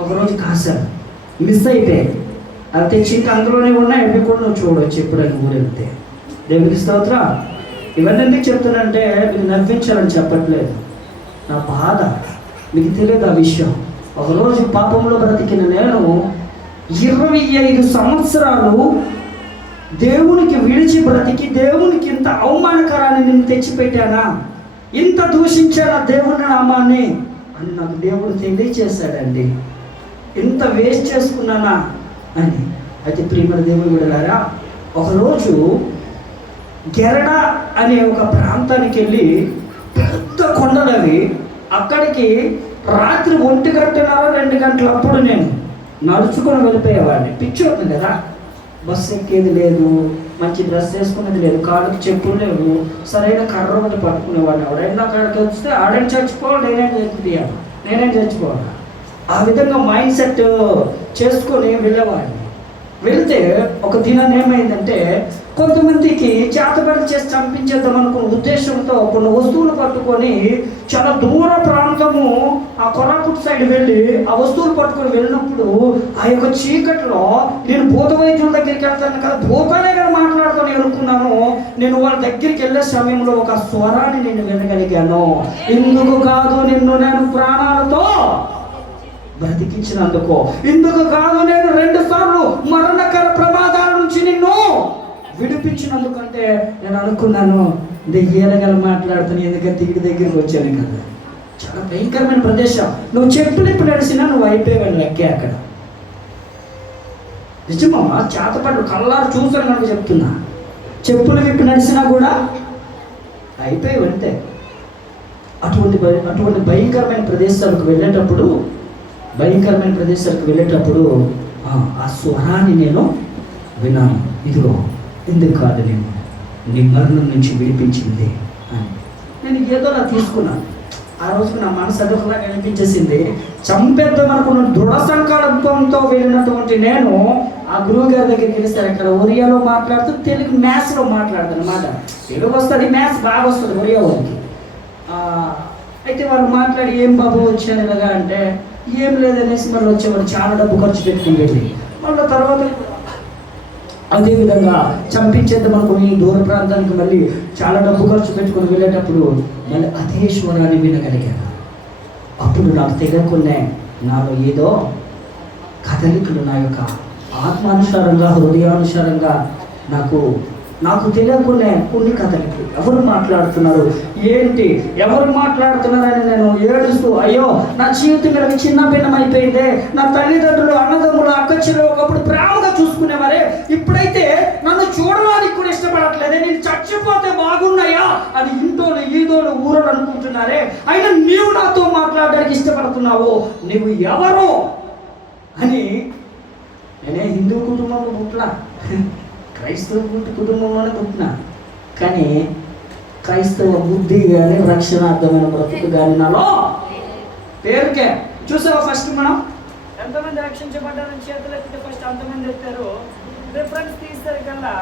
ఒకరోజు కాశాను. మిస్ అయిపోయాయి. అవి తెచ్చి ఇంకా అందులోనే ఉన్నాయి, అవి కూడా నువ్వు చూడవచ్చు ఎప్పుడైనా ఊరెళ్తే. దేవునికి స్తోత్రం. ఇవన్నీ ఎందుకు చెప్తానంటే మీకు నవ్వించాలని చెప్పట్లేదు, నా బాధ మీకు తెలియదు ఆ విషయం. ఒకరోజు పాపంలో బ్రతికిన నేను 25 సంవత్సరాలు దేవునికి విడిచి బ్రతికి దేవునికి ఇంత అవమానకరాన్ని నేను తెచ్చిపెట్టానా, ఇంత దూషించానా దేవుని నామాన్ని అని నాకు దేవుడు తెలియచేశాడండి. ఇంత వేస్ట్ చేసుకున్నానా అని. అయితే ప్రియమైన దేవుని బిడ్డలారా, ఒకరోజు గెరడ అనే ఒక ప్రాంతానికి వెళ్ళి, పెద్ద కొండలవి, అక్కడికి రాత్రి 1:30 2 నేను నడుచుకొని వెళ్ళిపోయేవాడిని. పిచ్చి అవుతుంది కదా, బస్సు ఎక్కేది లేదు, మంచి డ్రెస్ వేసుకునేది లేదు, కాళ్ళకి చెప్పులు లేవు, సరైన కర్ర ఒకటి పట్టుకునేవాడిని. ఎవడైనా అక్కడికి వస్తే ఆడని చచ్చిపోవాలి, నేనేం చచ్చిపోవాలి. ఆ విధంగా మైండ్ సెట్ చేసుకొని వెళ్ళేవాడిని. వెళ్తే ఒక దినం ఏమైందంటే, కొంతమందికి చేతబడి చేసి చంపించేద్దాం అనుకున్న ఉద్దేశంతో కొన్ని వస్తువులు పట్టుకొని చాలా దూర ప్రాంతము ఆ కొరాపుట్ సైడ్ వెళ్ళి ఆ వస్తువులు పట్టుకొని వెళ్ళినప్పుడు ఆ యొక్క చీకట్లో నేను భూత వైద్యుల దగ్గరికి వెళ్తాను కదా, భూతాలే కదా మాట్లాడుకొని అనుకున్నాను. నేను వాళ్ళ దగ్గరికి వెళ్ళే సమయంలో ఒక స్వరాన్ని నేను వినగలిగాను. ఇందుకు కాదు నిన్ను నేను ప్రాణాలతో బ్రతికించినందుకు, ఇందుకు కాదు నేను 2 సార్లు మరణకర ప్రమాదాల నుంచి నిన్ను విడిపించినందుకంటే నేను అనుకున్నాను, దెయ్యాలగల మాట్లాడుతాను, ఎందుకంటే ఇంటి దగ్గరికి వచ్చాను కదా. చాలా భయంకరమైన ప్రదేశం. నువ్వు చెప్పులు ఇప్పుడు నడిచినా నువ్వు అయిపోయావు లెక్కే అక్కడ. నిజమమ్మా, చేతపడ్డు కళ్ళారు చూసాను కనుక చెప్తున్నా. చెప్పులు విప్పి నడిచినా కూడా అయిపోయావు అంతే. అటువంటి భయంకరమైన ప్రదేశాలకు వెళ్ళేటప్పుడు ఆ స్వరాన్ని నేను విన్నాను. ఇదిగో, ఎందుకు కాదు నేను నీ మరణం నుంచి విడిపించింది అని. నేను ఏదోలా తీసుకున్నాను. ఆ రోజుకు నా మనసు అదొకలాగా అనిపించేసింది. చంపేద్దాం అనుకున్న దృఢ సంకల్పంతో వెళ్ళినటువంటి నేను ఆ గురువు గారి దగ్గరికి వెళ్ళేసారు. అక్కడ ఒరియాలో మాట్లాడుతూ తెలుగు మ్యాథ్స్లో మాట్లాడతాను అన్నమాట. తెలుగు వస్తుంది, మ్యాథ్స్ బాగా వస్తుంది ఒరియా వాళ్ళకి. అయితే వాళ్ళు మాట్లాడి, ఏం బాబు వచ్చాను ఇలాగా అంటే, ఏం లేదనేసి మళ్ళీ వచ్చేవాడు. చాలా డబ్బు ఖర్చు పెట్టుకుని వెళ్ళి మళ్ళీ తర్వాత అదేవిధంగా చంపించేద్దాం అనుకుని దూర ప్రాంతానికి మళ్ళీ చాలా డబ్బు ఖర్చు పెట్టుకుని వెళ్ళేటప్పుడు మళ్ళీ అదే స్వరాన్ని వినగలిగాను. అప్పుడు నాకు తెలియకుండా నాలో ఏదో కదలికలు, నా యొక్క ఆత్మానుసారంగా, హృదయానుసారంగా నాకు తెలియకుండా కొన్ని కథలకి ఎవరు మాట్లాడుతున్నారు, ఏంటి ఎవరు మాట్లాడుతున్నారని నేను ఏడుస్తూ, అయ్యో నా జీవితం మీద చిన్న భిన్నం అయిపోయిందే, నా తల్లిదండ్రులు, అన్నదమ్ములు, అక్కచెల్లెలు ఒకప్పుడు ప్రేమగా చూసుకునేవారే, ఇప్పుడైతే నన్ను చూడడానికి కూడా ఇష్టపడట్లేదే, నేను చచ్చిపోతే బాగున్నాయా అని ఇంటోళ్ళు ఈదోళ్ళు ఊరోళ్ళు అనుకుంటున్నారే, అయినా నీవు నాతో మాట్లాడడానికి ఇష్టపడుతున్నావు, నువ్వు ఎవరు అని. నేనే హిందూ కుటుంబంలో పుట్టినా, క్రైస్తవ కుటుంబంలోనే పుట్టినా, కానీ క్రైస్తవ బుద్ధి కానీ రక్షణార్థమైన బ్రతుకు కానీ నాలో పేరుకే. చూసావా, ఫస్ట్ మనం ఎంతమంది రక్షించబడ్డారని చేతులు ఎత్తితే ఫస్ట్ అంతమంది ఎత్తారు. రిఫరెన్స్ తీస్తారు కల్లా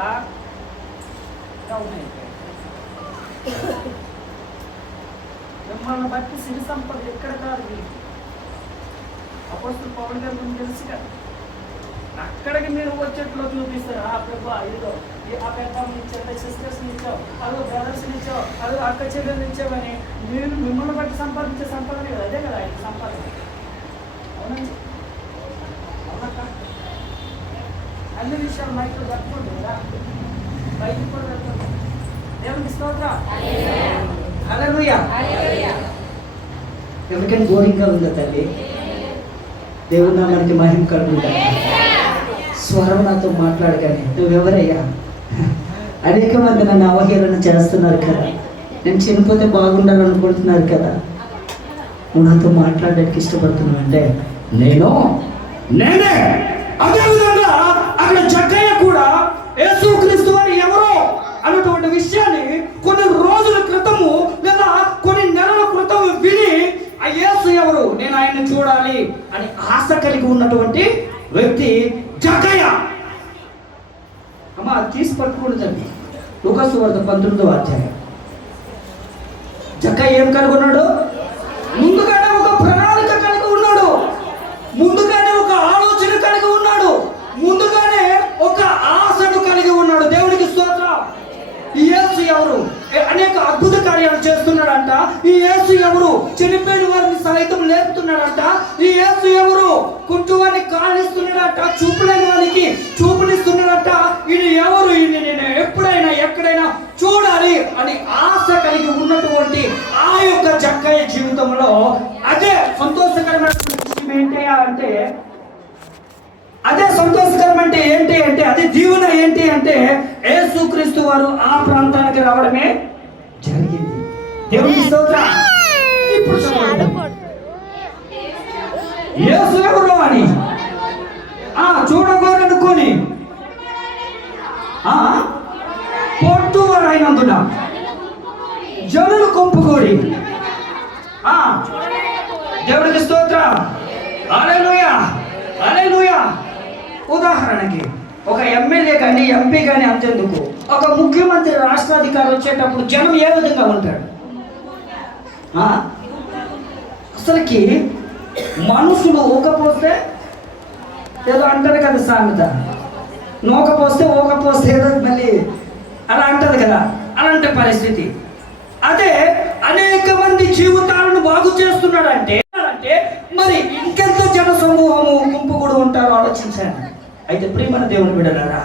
మిమ్మల్ని బట్టి సిరి సంపద ఎక్కడ కాదు. అపోస్తలుడు పౌలు గారి గురించి తెలుసు కదా, అక్కడికి మీరు వచ్చేట్లో చూపిస్తారు. ఆ ప్రభు ఇదిగో ఆ పెద్దమ్మ ఇచ్చావు, సిస్టర్స్ని ఇచ్చావు, అదో బ్రదర్స్ని ఇచ్చావు, అదో అక్క చెల్లెలు ఇచ్చావని మీరు మిమ్మల్ని బట్టి సంపాదించే సంపాదన కదా, అదే కదా ఆయన సంపాదన. అవునండి, అవునక్క. అన్ని విషయాలు మైక్లో జరుపుకోండి కదా, బయటికి కూడా జరుపుకోండి. దేవునికి స్తోత్రం. హల్లెలూయా. ఎవరికైనా బోరింగ్గా ఉందా తల్లి? దేవుడు నామానికి మహిమ కలుగుతా. స్వరం నాతో మాట్లాడగానే నువ్వెవరయ్యా? అనేక మంది నన్ను అవహేళన చేస్తున్నారు కదా, నేను చనిపోతే బాగుండాలనుకుంటున్నారు కదా, నువ్వు నాతో మాట్లాడడానికి ఇష్టపడుతున్నావు అంటే నేనే. అదేవిధంగా అక్కడ జక్కయ్య కూడా యేసుక్రీస్తు వారు ఎవరో అన్నటువంటి విషయాన్ని కొన్ని రోజుల క్రితము లేదా కొన్ని నెలల క్రితం విని, ఆ యేసు ఎవరు, నేను ఆయన్ని చూడాలి అని ఆశ కలిగి ఉన్నటువంటి వ్యక్తి జక్కయ్య. అమ్మా తీసి పట్టుకూడదండి. లూకాసు వార్త 19వ అధ్యాయం. జక్కయ్య ఏం కలిగి ఉన్నాడు? ముందుగానే ఒక ప్రణాళిక కలిగి ఉన్నాడు, ముందుగానే ఒక ఆలోచన కలిగి ఉన్నాడు, ముందుగానే ఒక ఆశను కలిగి ఉన్నాడు. దేవునికి స్తోత్రం. ఈ యేసు ఎవరు? అనేక అద్భుత కార్యాలు చేస్తున్నాడంట. ఈ యేసు ఎవరు? చనిపోయిన వారిని సైతం లేపుతున్నాడంట. ఈ యేసు ఎవరు? కుంటువాడిని కానిస్తున్నాడట, చూపులేని వానికి చూపునిస్తున్నాడట. ఇది ఎవరు, ఇది నేను ఎప్పుడైనా ఎక్కడైనా చూడాలి అని ఆశ కలిగి ఉన్నటువంటి ఆ యొక్క జక్కయ్య జీవితంలో అదే సంతోషకరమైన విషయం ఏంటి అంటే, అదే సంతోషకరం అంటే ఏంటి అంటే, అదే దీవెన ఏంటి అంటే, యేసుక్రీస్తు వారు ఆ ప్రాంతానికి రావడమే జరిగింది. దేవునికి స్తోత్రం. ఇప్పుడు యేసు ఎవరు అని చూడకూడనుకొని పొట్టువాడైనందున జనులు గుంపుకూడి దేవుడికి స్తోత్రం. హల్లెలూయా, హల్లెలూయా. ఉదాహరణకి ఒక ఎమ్మెల్యే కానీ ఎంపీ కానీ అంతేందుకు ఒక ముఖ్యమంత్రి రాష్ట్రాధికారి వచ్చేటప్పుడు జనం ఏ విధంగా ఉంటాడు? అసలుకి మనుషులు ఊకపోస్తే ఏదో అంటారు కదా సామెత, నూకపోస్తే ఊకపోస్తే ఏదో మళ్ళీ అలా అంటది కదా, అలాంటి పరిస్థితి. అదే అనేక మంది జీవితాలను బాగు చేస్తున్నాడంటే మరి ఇంకెంతో జన సమూహము గుంపు కూడా ఉంటారో ఆలోచించండి. అయితే ప్రియమైన దేవుని బిడ్డలారా,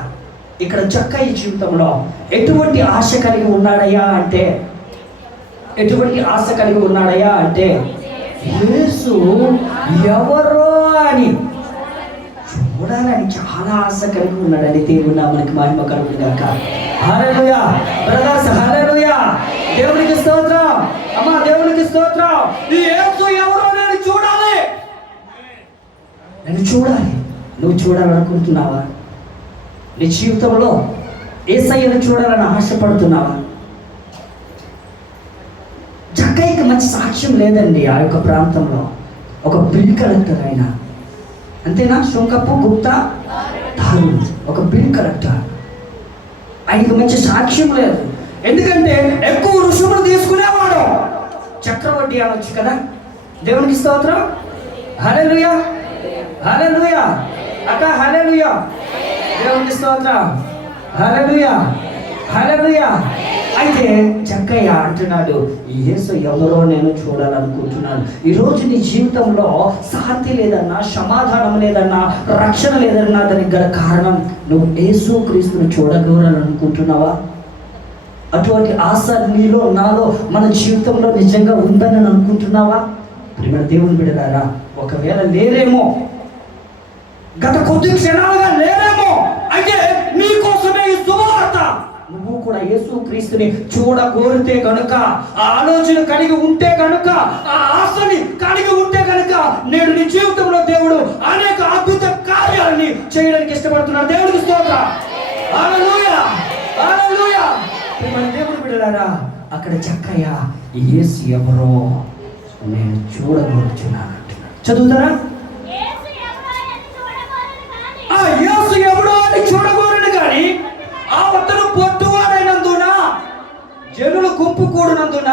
ఇక్కడ జక్కయ్య జీవితంలో ఎటువంటి ఆశ కలిగి ఉన్నాడయ్యా అంటే, ఎటువంటి ఆశ కలిగి ఉన్నాడయ్యా అంటే, యేసు ఎవరో అని చూడాలని చాలా ఆశ కలిగి ఉన్నాడని దేవుని నామానికి మహిమ కలుగును గాక. హల్లెలూయా బ్రదర్స్, హల్లెలూయా. దేవునికి స్తోత్రం. అమ్మా దేవునికి స్తోత్రం. ఈ యేసు ఎవరో నేను చూడాలి, నేను చూడాలి. నువ్వు చూడాలనుకుంటున్నావా? నీ జీవితంలో యేసయ్యను చూడాలని ఆశపడుతున్నావా? జక్కయ్యకి మంచి సాక్ష్యం లేదండి. ఆ యొక్క ప్రాంతంలో ఒక బిల్ కలెక్టర్ అయినా, అంతేనా, శుంకపు గుప్తా దారుడు, ఒక బిల్ కలెక్టర్. ఆయనకి మంచి సాక్ష్యం లేదు. ఎందుకంటే ఎక్కువ రుసుములు తీసుకునేవాడు. చక్రవడ్డీ అనొచ్చు కదా. దేవునికి స్తోత్రం. హల్లెలూయా, హల్లెలూయా. అక్క హల్లెలూయా. దేవునికి స్తోత్రం. హల్లెలూయా, హల్లెలూయా. అయితే జక్కయ్య అంటున్నాడు, యేసు ఎవరో నేను చూడాలనుకుంటున్నాను. ఈరోజు నీ జీవితంలో శాంతి లేదన్నా, సమాధానం లేదన్నా, రక్షణ లేదన్నా దానికి గల కారణం నువ్వు యేసుక్రీస్తుని చూడగలనుకుంటున్నావా? అటువంటి ఆశ నీలో నాలో మన జీవితంలో నిజంగా ఉందని అనుకుంటున్నావా? ప్రియమైన దేవుని బిడ్డలారా, ఒకవేళ లేరేమో, గత కొద్ది క్షణాలుగా లేరేమో, అయితే నీకోసమే ఈ శుభవార్త. నువ్వు కూడా యేసుక్రీస్తుని చూడగోరితే కనుక, ఆ ఆలోచన కలిగి ఉంటే కనుక, ఆ ఆశని కలిగి ఉంటే కనుక, నేడు నీ జీవితంలో దేవుడు అనేక అద్భుత కార్యాలని చేయడానికి ఇష్టపడుతున్నాడు. దేవుడికి స్తోత్రం. హల్లెలూయా, హల్లెలూయా. మన దేవుడు బిడ్డలారా, అక్కడ జక్కయ్య యేసు ఎవరో నేను చూడగోరుచున్నాను అంటున్నాడు. చదువుతారా? యేసు ఎవరో అని చూడగోరని కానీ ఆ అతను పొట్టువాడైనందున జనులు గుంపు కూడినందున,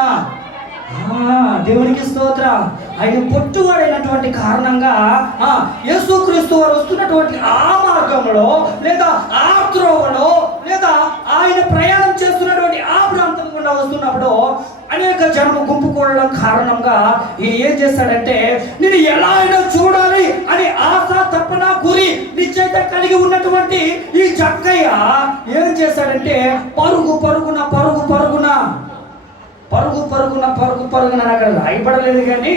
దేవునికి స్తోత్రం. ఆయన పొట్టువాడైనటువంటి కారణంగా యేసుక్రీస్తు వారు వస్తున్నటువంటి ఆ మార్గంలో లేదా ఆ త్రోవలో లేదా ఆయన ప్రయాణం చేస్తున్నటువంటి ఆ ప్రాంతం గుండా వస్తున్నప్పుడు అనేక జనము గుంపు కూడడం కారణంగా ఈయన ఏం చేస్తాడంటే, నేను ఎలా అయినా చూడాలి అని ఆశ తప్పన గురి నిశ్చయిత కలిగి ఉన్నటువంటి ఈ జక్కయ్య ఏం చేశాడంటే, పరుగు పరుగున పరుగు పరుగున పరుగు పరుగున పరుగు పరుగున అక్కడ రాయబడలేదు కానీ,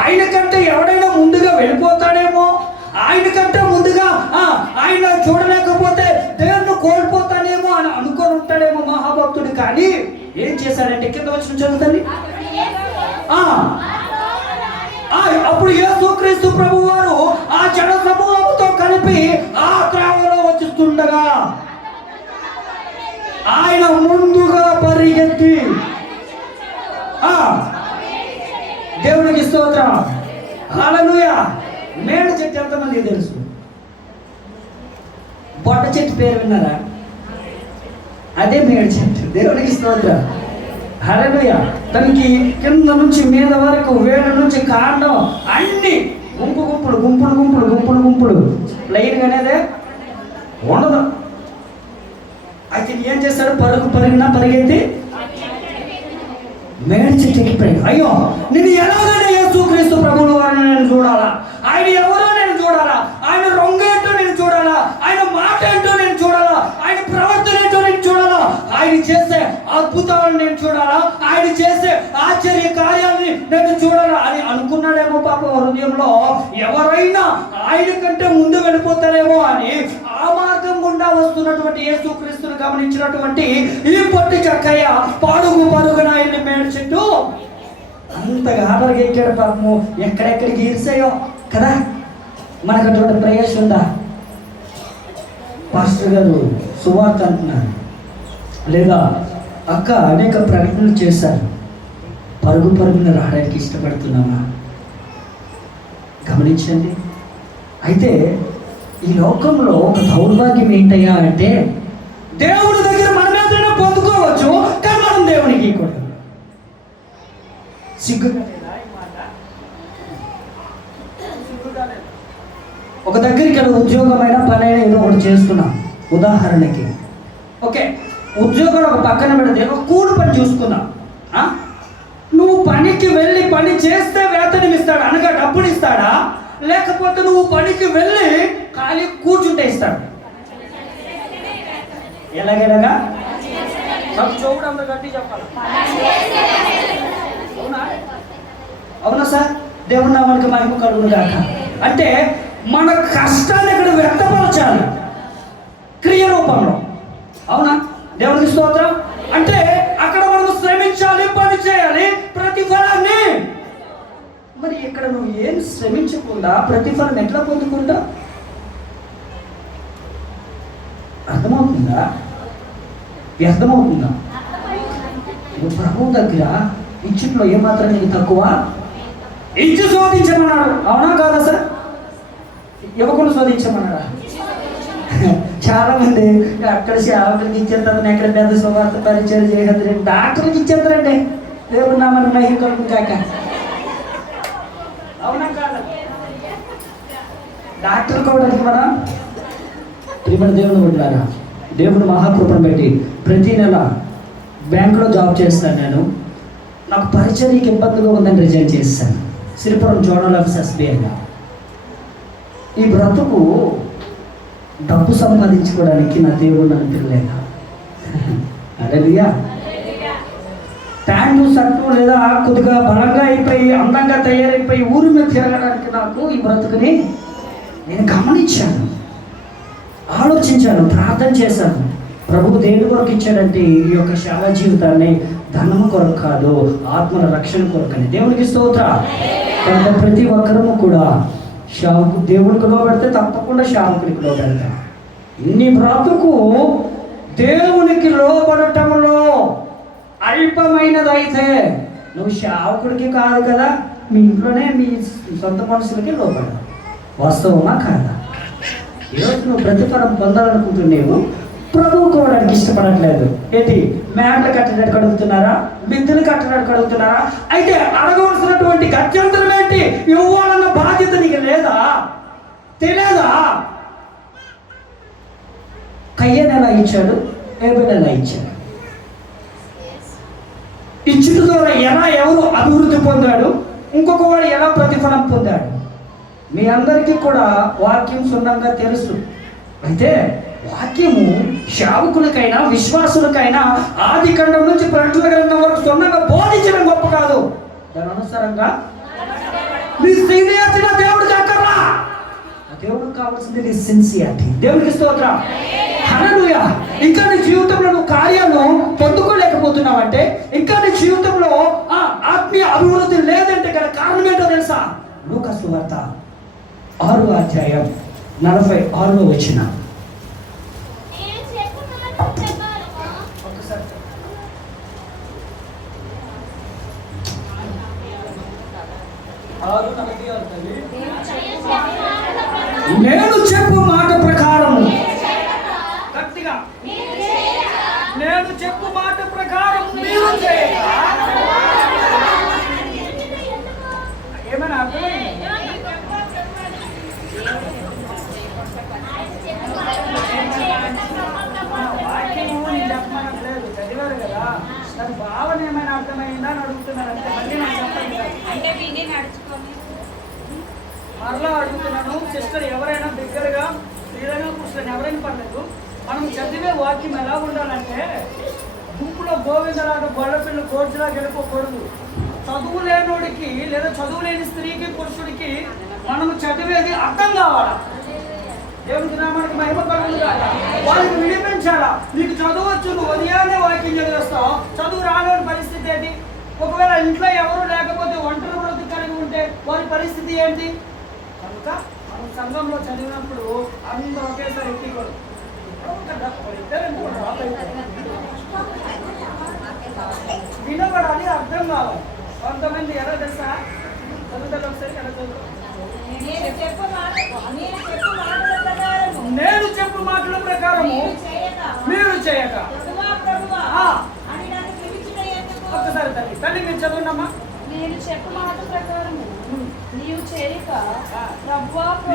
ఆయన కంటే ఎవడైనా ముందుగా వెళ్ళిపోతాడేమో, ఆయన కంటే ముందుగా ఆయన చూడలేకపోతే దేవుణ్ణి కోల్పోతానేమో అని అనుకొని ఉంటాడేమో మహాభక్తుడు. కానీ ఏం చేశాడంటే, కింద వచ్చిన చదువుతండి, అప్పుడు యేసుక్రీస్తు ప్రభు వారు ఆ జన సమూహంతో కలిపి ఆ త్రావలో వచ్చిస్తుండగా ఆయన ముందుగా పరిగెత్తి, దేవునికి స్తోత్రం. హల్లెలూయా. మేడ చెట్టు ఎంతమంది తెలుసు? బొట్ట చెట్టు పేరు విన్నారా? అదే మేడ చెట్టు. దేవునికి స్తోత్రం. హల్లెలూయా. తనకి కింద నుంచి మీద వరకు, వేళ్ళ నుంచి కాండం అన్ని గుంపు గుంపులు గుంపులు గుంపులు గుంపులు గుంపులు లైన్ అనేదే ఉండదు. అయితే ఏం చేస్తాడు? పరుగు పరిగినా పరిగెత్తి మేడ చెట్టు ఎక్కిపోయాడు. అయ్యో, నేను ఎలాగైనా యేసుక్రీస్తు ప్రభువు వారిని నేను చూడాలా, ఆయన ఎవరో నేను చూడాలా, చేసే ఆశ్చర్య కార్యాలని నేను చూడాలి అని అనుకున్నాడేమో పాప హృదయంలో. ఎవరైనా ఆయన కంటే ముందు వెళ్ళిపోతారేమో అని ఆ మార్గం గుండా వస్తున్నటువంటి యేసుక్రీస్తును గమనించినటువంటి ఈ పొట్టి చక్కయ్య పరుగున ఆయన్ని మేడు చెట్టు అంతగా ఆటలుగా ఎక్కాడు పాపము. ఎక్కడెక్కడికి ఈర్సాయో కదా. మనకు అటువంటి ప్రయాసం ఉందా? పాస్టర్ గారు సువార్త అంటున్నారు, లేదా అక్క అనేక ప్రకటనలు చేశారు, పరుగున రావడానికి ఇష్టపడుతున్నామా? గమనించండి. అయితే ఈ లోకంలో ఒక దౌర్భాగ్యం ఏంటయ్యా అంటే, దేవుడి దగ్గర మనం ఏదైనా పొందుకోవచ్చు, కానీ మనం దేవునికి ఇవ్వకూడదు. ఒక దగ్గరికి ఉద్యోగమైన పనైనా ఏదో ఒకటి చేస్తున్నాం. ఉదాహరణకి ఓకే, ఉద్యోగం ఒక పక్కన పెడితే ఒక కూలి పని చూసుకున్నాం. నువ్వు పనికి వెళ్ళి పని చేస్తే వేతనం ఇస్తాడు, అనగా డబ్బులు ఇస్తాడా? లేకపోతే నువ్వు పనికి వెళ్ళి ఖాళీ కూర్చుంటే ఇస్తాడు? ఎలాగెలాగా చూడు అంత గట్టి చెప్పాలి. అవునా? అవునా సార్? దేవుడి నామానికి మహిమ కలుగును గాక. అంటే మన కష్టాన్ని ఇక్కడ వ్యక్తపరచాలి క్రియ రూపంలో. అవునా? దేవునికి స్తోత్రం. అంటే అక్కడ మనం శ్రమించాలి, పని చేయాలి, ప్రతిఫలాన్ని. మరి ఇక్కడ నువ్వు ఏం శ్రమించకుండా ప్రతిఫలం ఎట్లా పొందుకుంటా? అర్థమవుతుందా? వ్యర్థమవుతుందా? నువ్వు ప్రభు దగ్గర ఇచ్చుట్లో ఏమాత్రం నీకు తక్కువ? ఇచ్చి శోధించమన్నాడు. అవునా కాదా సార్? యువకులు శోధించమన్నాడా? చాలా మంది అక్కడ సేవకులకి ఇచ్చేస్తారు, ఎక్కడ పెద్ద సువార్త పరిచయం చేయగలరు, డాక్టర్కి ఇచ్చేస్తారండి. దేవుడు నా మన మహిమ కలుగును గాక. అవునా కాదా? డాక్టర్ కావడానికి మనం ప్రియమైన దేవుడు ఉండారా? దేవుడు మహాకృపను పెట్టి ప్రతి నెల బ్యాంకులో జాబ్ చేస్తాను. నేను నాకు పరిచర్యకి ఇబ్బందిగా ఉందని రిజైన్ చేస్తాను. సిరిపురం జోనల్ ఆఫీస్ ఎస్బీఐగా. ఈ బ్రతుకు డబ్బు సంపాదించుకోవడానికి నా దేవుడు నన్ను పిల్లలేక అడలియా ప్యాంటు షర్టు లేదా కొద్దిగా బలంగా అయిపోయి అందంగా తయారైపోయి ఊరి మీద తిరగడానికి నాకు ఈ బ్రతుకుని నేను గమనించాను, ఆలోచించాను, ప్రార్థన చేశాను. ప్రభు దేని కొరకు ఇచ్చాడంటే ఈ యొక్క సేవా జీవితాన్ని ధనము కొరకు కాదు, ఆత్మల రక్షణ కొరకని. దేవునికి స్తోత్ర. ప్రతి ఒక్కరము కూడా సేవకు దేవునికి లోబెడితే తప్పకుండా సేవకునికి లోబెడతా. నీ బ్రతుకు దేవునికి లోబడటంలో అల్పమైనదైతే నువ్వు సేవకుడికి కాదు కదా, మీ ఇంట్లోనే మీ సొంత మనుషులకి లోబడవు. వాస్తవమా కాదా? ఈరోజు నువ్వు ప్రతిఫలం పొందాలనుకుంటున్నావు, ప్రభువుకోవడానికి ఇష్టపడట్లేదు. ఏంటి? మేడలు కట్టడానికి అడుగుతున్నారా? మిద్దెలు కట్టడానికి అడుగుతున్నారా? అయితే అడగవలసినటువంటి గత్యంతరం ఏంటి? ఇవ్వాలన్న బాధ్యత నీకు లేదా? తెలియదా? కయ్యను ఎలా ఇచ్చాడు, ఏబేలు ఎలా ఇచ్చాడు? ఇచ్చిన ద్వారా ఎలా ఎవరు అభివృద్ధి పొందాడు, ఇంకొక వాడు ఎలా ప్రతిఫలం పొందాడు? మీ అందరికీ కూడా వాక్యం సున్నంగా తెలుసు. అయితే వాక్యము సేవకులకైనా విశ్వాసులకైనా ఆది ఖండం నుంచి ప్రకటన గ్రంథం వరకు సున్నంగా బోధించడం గొప్ప కాదు. దాని అనుసారంగా నీ సీనియారిటీ దేవుడికి అక్కర్లా. దేవుడికి కావాల్సింది నీ సిన్సియారిటీ. దేవుడికి స్తోత్రం. హల్లెలూయా. ఇంకా నీ జీవితంలో నువ్వు కార్యాలు పొందుకోలేకపోతున్నావంటే, ఇంకా నీ జీవితంలో ఆత్మీయ అభివృద్ధి లేదంటే గల కారణం ఏంటో తెలుసా? లూకా సువార్త 6వ అధ్యాయం 46వ వచనం. నేను చెప్పు మాట ప్రకారము, గట్టిగా నేను చెప్పు మాట ప్రకారం మీరు చేయగా. ఏమైనా అర్థమైంది? వాక్యము నేను చెప్పమనట్లేదు, చదివారు కదా. దాని భావన ఏమైనా అర్థమైందా అని అడుగుతున్నాను అంతే. మళ్ళీ నాకు చెప్పండి. అంటే విని నడుచుకోండి. మరలా అడుగుతున్నాను సిస్టర్, ఎవరైనా దగ్గరగా స్త్రీలుగా పురుషులను ఎవరైనా పర్లేదు, మనం చదివే వాక్యం ఎలా ఉండాలంటే గుంపులో లోకంలో గోవిందలాగా గొల్లపిల్లు కోర్చులా గెలుపకూడదు. చదువు లేనోడికి లేదా చదువు లేని స్త్రీకి పురుషుడికి మనము చదివేది అర్థం కావాలా? దేవునికి నామానికి మహిమ కలుగును గాక. వాళ్ళకి వినిపించాలా? నీకు చదువు వచ్చు, నువ్వు ఉదయాన్నే వాక్యం చదివేస్తావు, చదువు రాలేని పరిస్థితి ఏంటి? ఒకవేళ ఇంట్లో ఎవరు లేకపోతే ఒంటరి బ్రతుకు కలిగి ఉంటే వారి పరిస్థితి ఏంటి? కనుక మనం సంఘంలో చదివినప్పుడు అందరూ ఒకేసారి ఎక్కికూడదు. వినబడాలి, అర్థం కావాలి. కొంతమంది ఎలా తెలుసా? చదువుతారు ఒకసారి ఎలా చదువుతారు? నేను చెప్పు మాటల ప్రకారము మీరు చేయక. ఒక్కసారి తల్లి మీరు చదువునమ్మా. నేను చెప్పు మాట ప్రకారము నీవు చేయక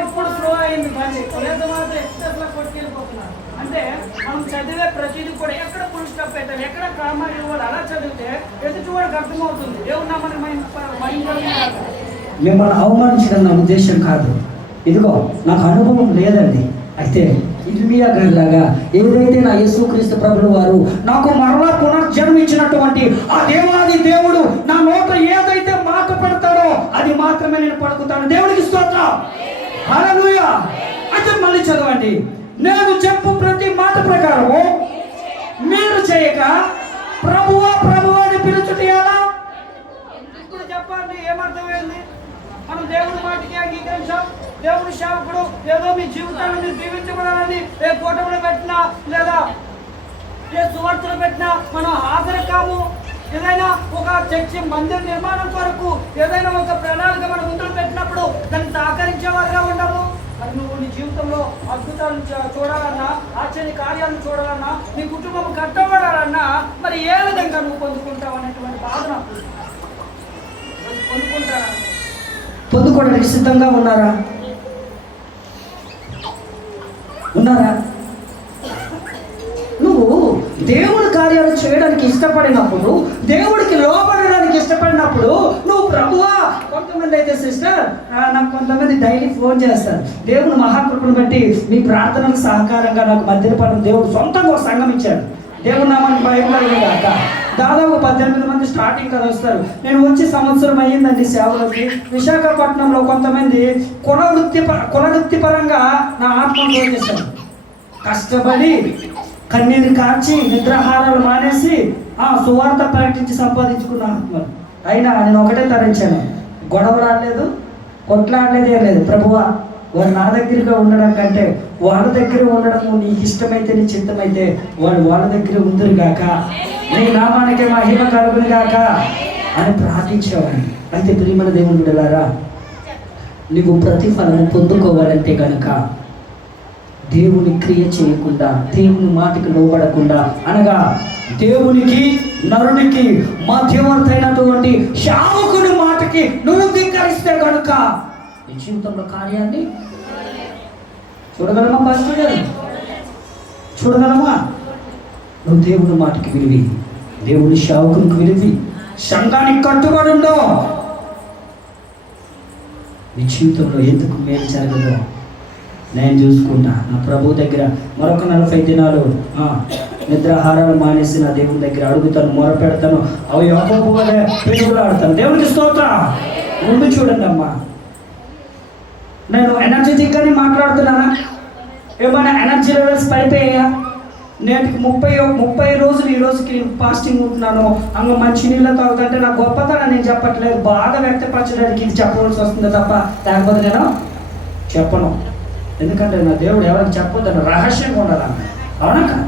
ఇప్పుడు స్లో అయింది బండి. లేదు మాత్రం ఎక్స్ప్రెస్లో కొట్టుకెళ్ళిపోతున్నారు. అంటే మనం చదివే ప్రతిదీ కూడా ఎక్కడ ఫుల్ స్టాప్ పెట్టాలి, ఎక్కడ కామా ఇవ్వాలి, అలా చదివితే ఎదుటి వాడికి అర్థమవుతుంది. దేవుడు మనకి మిమ్మల్ని అవమానించడం నా ఉద్దేశం కాదు. ఇదిగో నాకు అనుభవం లేదండి. అయితే ఇర్మియా గారిలాగా ఏదైతే నా యేసుక్రీస్తు ప్రభువు వారు నాకు మరలా పునర్జన్మించినటువంటి ఆ దేవాది దేవుడు నా నోట ఏదైతే మాట పెడతాడో అది మాత్రమే నేను పలుకుతాను. దేవుడికి స్తోత్రం, హల్లెలూయా. అయితే మళ్ళీ చదవండి. నేను చెప్పు ప్రతి మాట ప్రకారము మీరు చేయక ప్రభువా ప్రభువా అని పిలుచుట ఎలా? ఇప్పుడు చెప్పండి, ఏమర్థమైంది? మనం దేవుడి మాటకి అంగీకరించాం. దేవుడి సేవకుడు ఏదో మీ జీవితాన్ని మీరు దీవించబడాలని ఏ కూటమిలో పెట్టినా లేదా ఏ సువార్తలు పెట్టినా మనం హాజరు కాము. ఏదైనా ఒక చర్చి మందిర నిర్మాణం కొరకు ఏదైనా ఒక ప్రణాళిక మన ముందు పెట్టినప్పుడు దాన్ని సహకరించేవారుగా ఉండము. మరి నువ్వు నీ జీవితంలో అద్భుతాలను చూడాలన్నా, ఆశ్చర్య కార్యాలను చూడాలన్నా, నీ కుటుంబం కట్టబడాలన్నా మరి ఏ విధంగా నువ్వు పొందుకుంటావు అనేటువంటి బాధన పొందుకోవడానికి సిద్ధంగా ఉన్నారా? నువ్వు దేవుడి కార్యాలు చేయడానికి ఇష్టపడినప్పుడు, దేవుడికి లోబడడానికి ఇష్టపడినప్పుడు నువ్వు ప్రభువా. కొంతమంది అయితే సిస్టర్ నాకు కొంతమంది డైలీ ఫోన్ చేస్తారు. దేవుని మహాకృపను బట్టి మీ ప్రార్థనలకు సహకారంగా నాకు మధ్యపడడం దేవుడు సొంతంగా ఒక సంఘం ఇచ్చాడు. దేవుడు నామానికి భయపడలేక దాదాపు 18 మంది స్టార్టింగ్ కదా వస్తారు. నేను వచ్చి సంవత్సరం అయ్యిందండి సేవలకి. విశాఖపట్నంలో కొంతమంది కులవృత్తి పరంగా నా ఆత్మను చేశాను. కష్టపడి కన్నీరు కార్చి నిద్రాహారాలు మానేసి సువార్త ప్రకటించి సంపాదించుకున్న ఆత్మలు. అయినా నేను ఒకటే తరించాను, గొడవలు ఆడలేదు, కొట్లాడలేదు, ఏం లేదు. ప్రభువా వాడు నా దగ్గరగా ఉండడం కంటే వాళ్ళ దగ్గర ఉండడము నీకు ఇష్టమైతే, నీ చిత్తమైతే వాడు వాళ్ళ దగ్గర ఉందిరు గాక, నీ నామానికే మహిమ కలుగును గాక అని ప్రార్థించేవాడిని. అయితే ప్రియమైన దేవుని బిడ్డలారా, నువ్వు ప్రతిఫలం పొందుకోవాలంటే కనుక దేవుని క్రియ చేయకుండా, దేవుని మాటకి లోబడకుండా, అనగా దేవునికి నరునికి మధ్యవర్తి అయినటువంటి శావకుని మాటకి నువ్వు ధిక్కరిస్తే కనుక నీ జీవితంలో కార్యాన్ని చూడగలమా? పాస్టర్ గారు చూడగలమా? నువ్వు దేవుని మాటకి విలువి, దేవుని శావకునికి విలువి, సంఘానికి కట్టుబడి ఉండో నీ జీవితంలో ఎందుకు మేలు జరగదో నేను చూసుకుంటా. నా ప్రభు దగ్గర మరొక 40 దినాలు నిద్రాహారాలు మానేసి నా దేవుని దగ్గర అడుగుతాను, మొర పెడతాను, అవి యాకోబు వలె పెరుగులాడతాను. దేవునికి స్తోత్రం. ముందు చూడండి అమ్మా, నేను ఎనర్జెటిక్గానే మాట్లాడుతున్నానా? ఏమైనా ఎనర్జీ లెవెల్స్ పడిపోయా? నేటికి 30 రోజులు ఈ రోజుకి ఫాస్టింగ్ ఉంటున్నాను. అంగ మంచి నీళ్ళు తాగుతుంటే నా గొప్పతనం నేను చెప్పట్లేదు, బాధ వ్యక్తపరచడానికి ఇది చెప్పవలసి వస్తుంది తప్ప లేకపోతే నేను చెప్పను. ఎందుకంటే నా దేవుడు ఎవరికి చెప్పొద్దని రహస్యంగా ఉండాలన్న, అవునా కదా?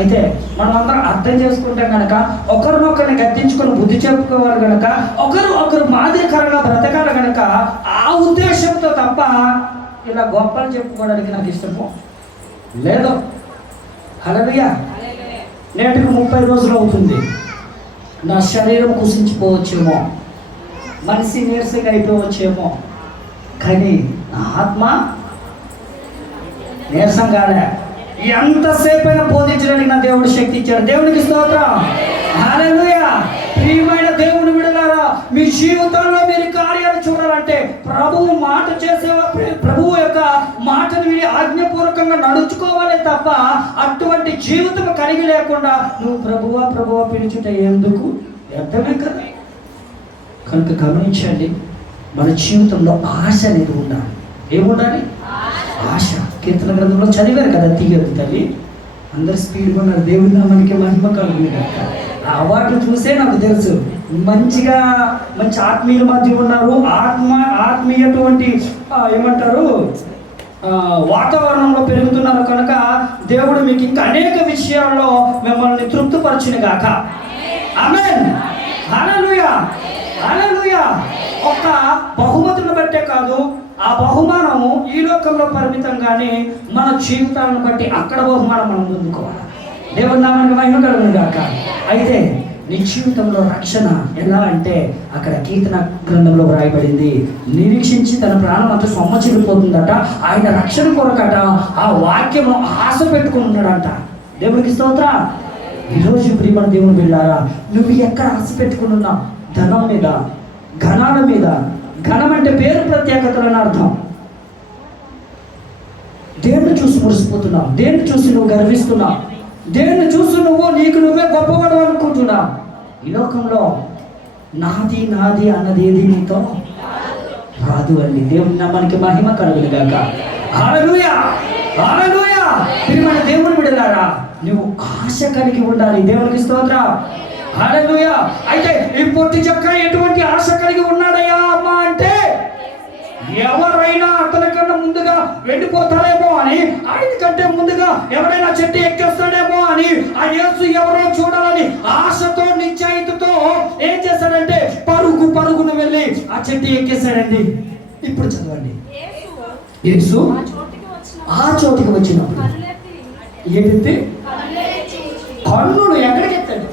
అయితే మనం అందరం అర్థం చేసుకుంటాం కనుక, ఒకరినొకరిని గద్దించుకొని బుద్ధి చెప్పుకోవాలి కనుక, ఒకరు మాదిరికరంగా బ్రతకాలి కనుక, ఆ ఉద్దేశంతో తప్ప ఇలా గొప్పలు చెప్పుకోవడానికి నాకు ఇష్టము లేదు. హల్లెలూయా. నేటికి 30 రోజులు అవుతుంది. నా శరీరం కుసించిపోవచ్చేమో, మనిషి నీరసంగా అయిపోవచ్చేమో, కానీ నా ఆత్మ నీరసంగానే ఎంతసేపు అయినా బోధించడానికి నా దేవుడు శక్తి ఇచ్చాడు. దేవునికి స్తోత్రం, హల్లెలూయా. ప్రియమైన దేవుని బిడ్డలారా, మీ జీవితంలో మీరు కార్యాలు చూడాలి ఉండాలంటే ప్రభువు మాట చేసే ప్రభువు యొక్క మాటను విని ఆజ్ఞపూర్వకంగా నడుచుకోవాలే తప్ప అటువంటి జీవితం కలిగి లేకుండా నువ్వు ప్రభువా పిలుచుట ఎందుకు వ్యర్థమే కదా. కనుక గమనించండి, మన జీవితంలో ఆశ అనేది ఉండాలి. ఏముండాలి? ఆశ. కీర్తన గ్రంథంలో చదివారు కదా, తీయదు తల్లి. అందరు స్పీడ్గా ఉన్నారు. దేవుడి నామానికి మహిమ కలుగుతుంది కాక. ఆ అవార్డులు చూసే నాకు తెలుసు, మంచి ఆత్మీయుల మధ్య ఉన్నారు. ఆత్మీయటువంటి ఏమంటారు వాతావరణంలో పెరుగుతున్నారు. కనుక దేవుడు మీకు ఇంకా అనేక విషయాల్లో మిమ్మల్ని తృప్తిపరచును గాక. ఆమేన్. హల్లెలూయా, హల్లెలూయా. ఒక్క బహుమతులను బట్టే కాదు, ఆ బహుమానము ఈ లోకంలో పరిమితంగానే మన జీవితాలను బట్టి అక్కడ బహుమానం మనం పొందుకోవాలి. దేవుని నామానికి మహిమ కలుగును గాక. అయితే నీ జీవితంలో రక్షణ ఎలా అంటే అక్కడ కీర్తన గ్రంథంలో వ్రాయబడింది, నిరీక్షించి తన ప్రాణం అంతా సొమ్మచిల్లిపోతుందట. ఆయన రక్షణ కొరకట ఆ వాక్యము ఆశ పెట్టుకుని ఉన్నాడంట. దేవునికి స్తోత్రం. ఈరోజు ప్రియమైన దేవుని బిడ్డలారా, నువ్వు ఎక్కడ ఆశ పెట్టుకుని ఉన్నావు? ధనం మీద, ఘనాల మీద. ఘనం అంటే పేరు ప్రత్యేకతలని అర్థం. దేన్ని చూసి మురిసిపోతున్నావు? దేన్ని చూసి నువ్వు గర్విస్తున్నావు? దేన్ని చూసి నీకు నువ్వే గొప్పవాడు అనుకుంటున్నావు? ఈ లోకంలో నాది అన్నది ఏది నీతో రాదు అండి. దేవుని నామానికి మహిమ కలుగును గాక. హల్లెలూయా, హల్లెలూయా. ప్రియమైన దేవుని బిడ్డలారా, నువ్వు ఆశ కలిగి ఉండాలి. దేవునికి స్తోత్రం. హల్లెలూయా. అయితే ఈ పొట్టి చెక్క ఎటువంటి ఆశ కలిగి ఉన్నాడయ్యా అమ్మా అంటే, ఎవరైనా అతనికన్నా ముందుగా వెళ్ళిపోతారేమో అని, ఆయన కంటే ముందుగా ఎవరైనా చెట్టు ఎక్కేస్తాడేమో అని, ఆ యేసు ఎవరో చూడాలని ఆశతో నిశ్చయితతో ఏం చేశాడంటే పరుగున వెళ్ళి ఆ చెట్టు ఎక్కేశాడండి. ఇప్పుడు చదవండి. యేసు ఆ చోటికి వచ్చినప్పుడు ఏంటి? కన్నులు ఎక్కడికి ఎత్తాడు?